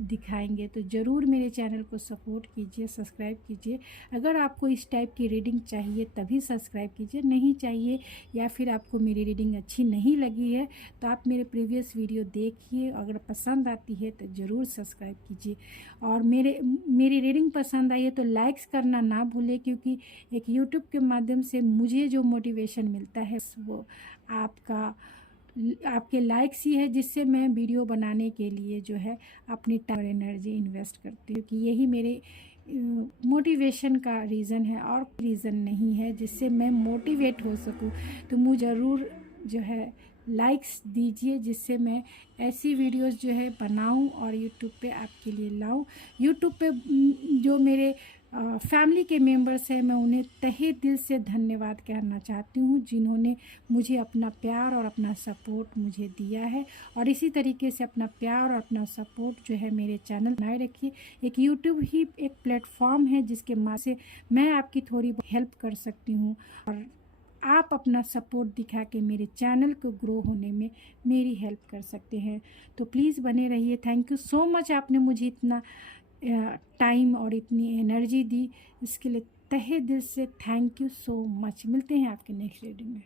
दिखाएंगे। तो ज़रूर मेरे चैनल को सपोर्ट कीजिए, सब्सक्राइब कीजिए। अगर आपको इस टाइप की रीडिंग चाहिए तभी सब्सक्राइब कीजिए, नहीं चाहिए या फिर आपको मेरी रीडिंग अच्छी नहीं लगी है तो आप मेरे प्रीवियस वीडियो देखिए, अगर पसंद आती है तो ज़रूर सब्सक्राइब कीजिए। और मेरी रीडिंग पसंद आई है तो लाइक्स करना ना भूलें, क्योंकि एक यूट्यूब के माध्यम से मुझे जो मोटिवेशन मिलता है वो आपके लाइक्स ही है, जिससे मैं वीडियो बनाने के लिए जो है अपनी टाइम और एनर्जी इन्वेस्ट करती हूँ, कि यही मेरे मोटिवेशन का रीज़न है और रीज़न नहीं है, जिससे मैं मोटिवेट हो सकूँ। तो मुझे ज़रूर जो है लाइक्स दीजिए, जिससे मैं ऐसी वीडियोस जो है बनाऊं और यूट्यूब पे आपके लिए लाऊं। यूट्यूब पे जो मेरे फैमिली के मेंबर्स हैं, मैं उन्हें तहे दिल से धन्यवाद कहना चाहती हूँ, जिन्होंने मुझे अपना प्यार और अपना सपोर्ट मुझे दिया है। और इसी तरीके से अपना प्यार और अपना सपोर्ट जो है मेरे चैनल बनाए रखिए। एक यूट्यूब ही एक प्लेटफॉर्म है जिसके माध्यम से मैं आपकी थोड़ी बहुत हेल्प कर सकती हूँ, और आप अपना सपोर्ट दिखा के मेरे चैनल को ग्रो होने में मेरी हेल्प कर सकते हैं। तो प्लीज़ बने रहिए। थैंक यू सो मच, आपने मुझे इतना टाइम और इतनी एनर्जी दी, इसके लिए तहे दिल से थैंक यू सो मच। मिलते हैं आपके नेक्स्ट रीडिंग में।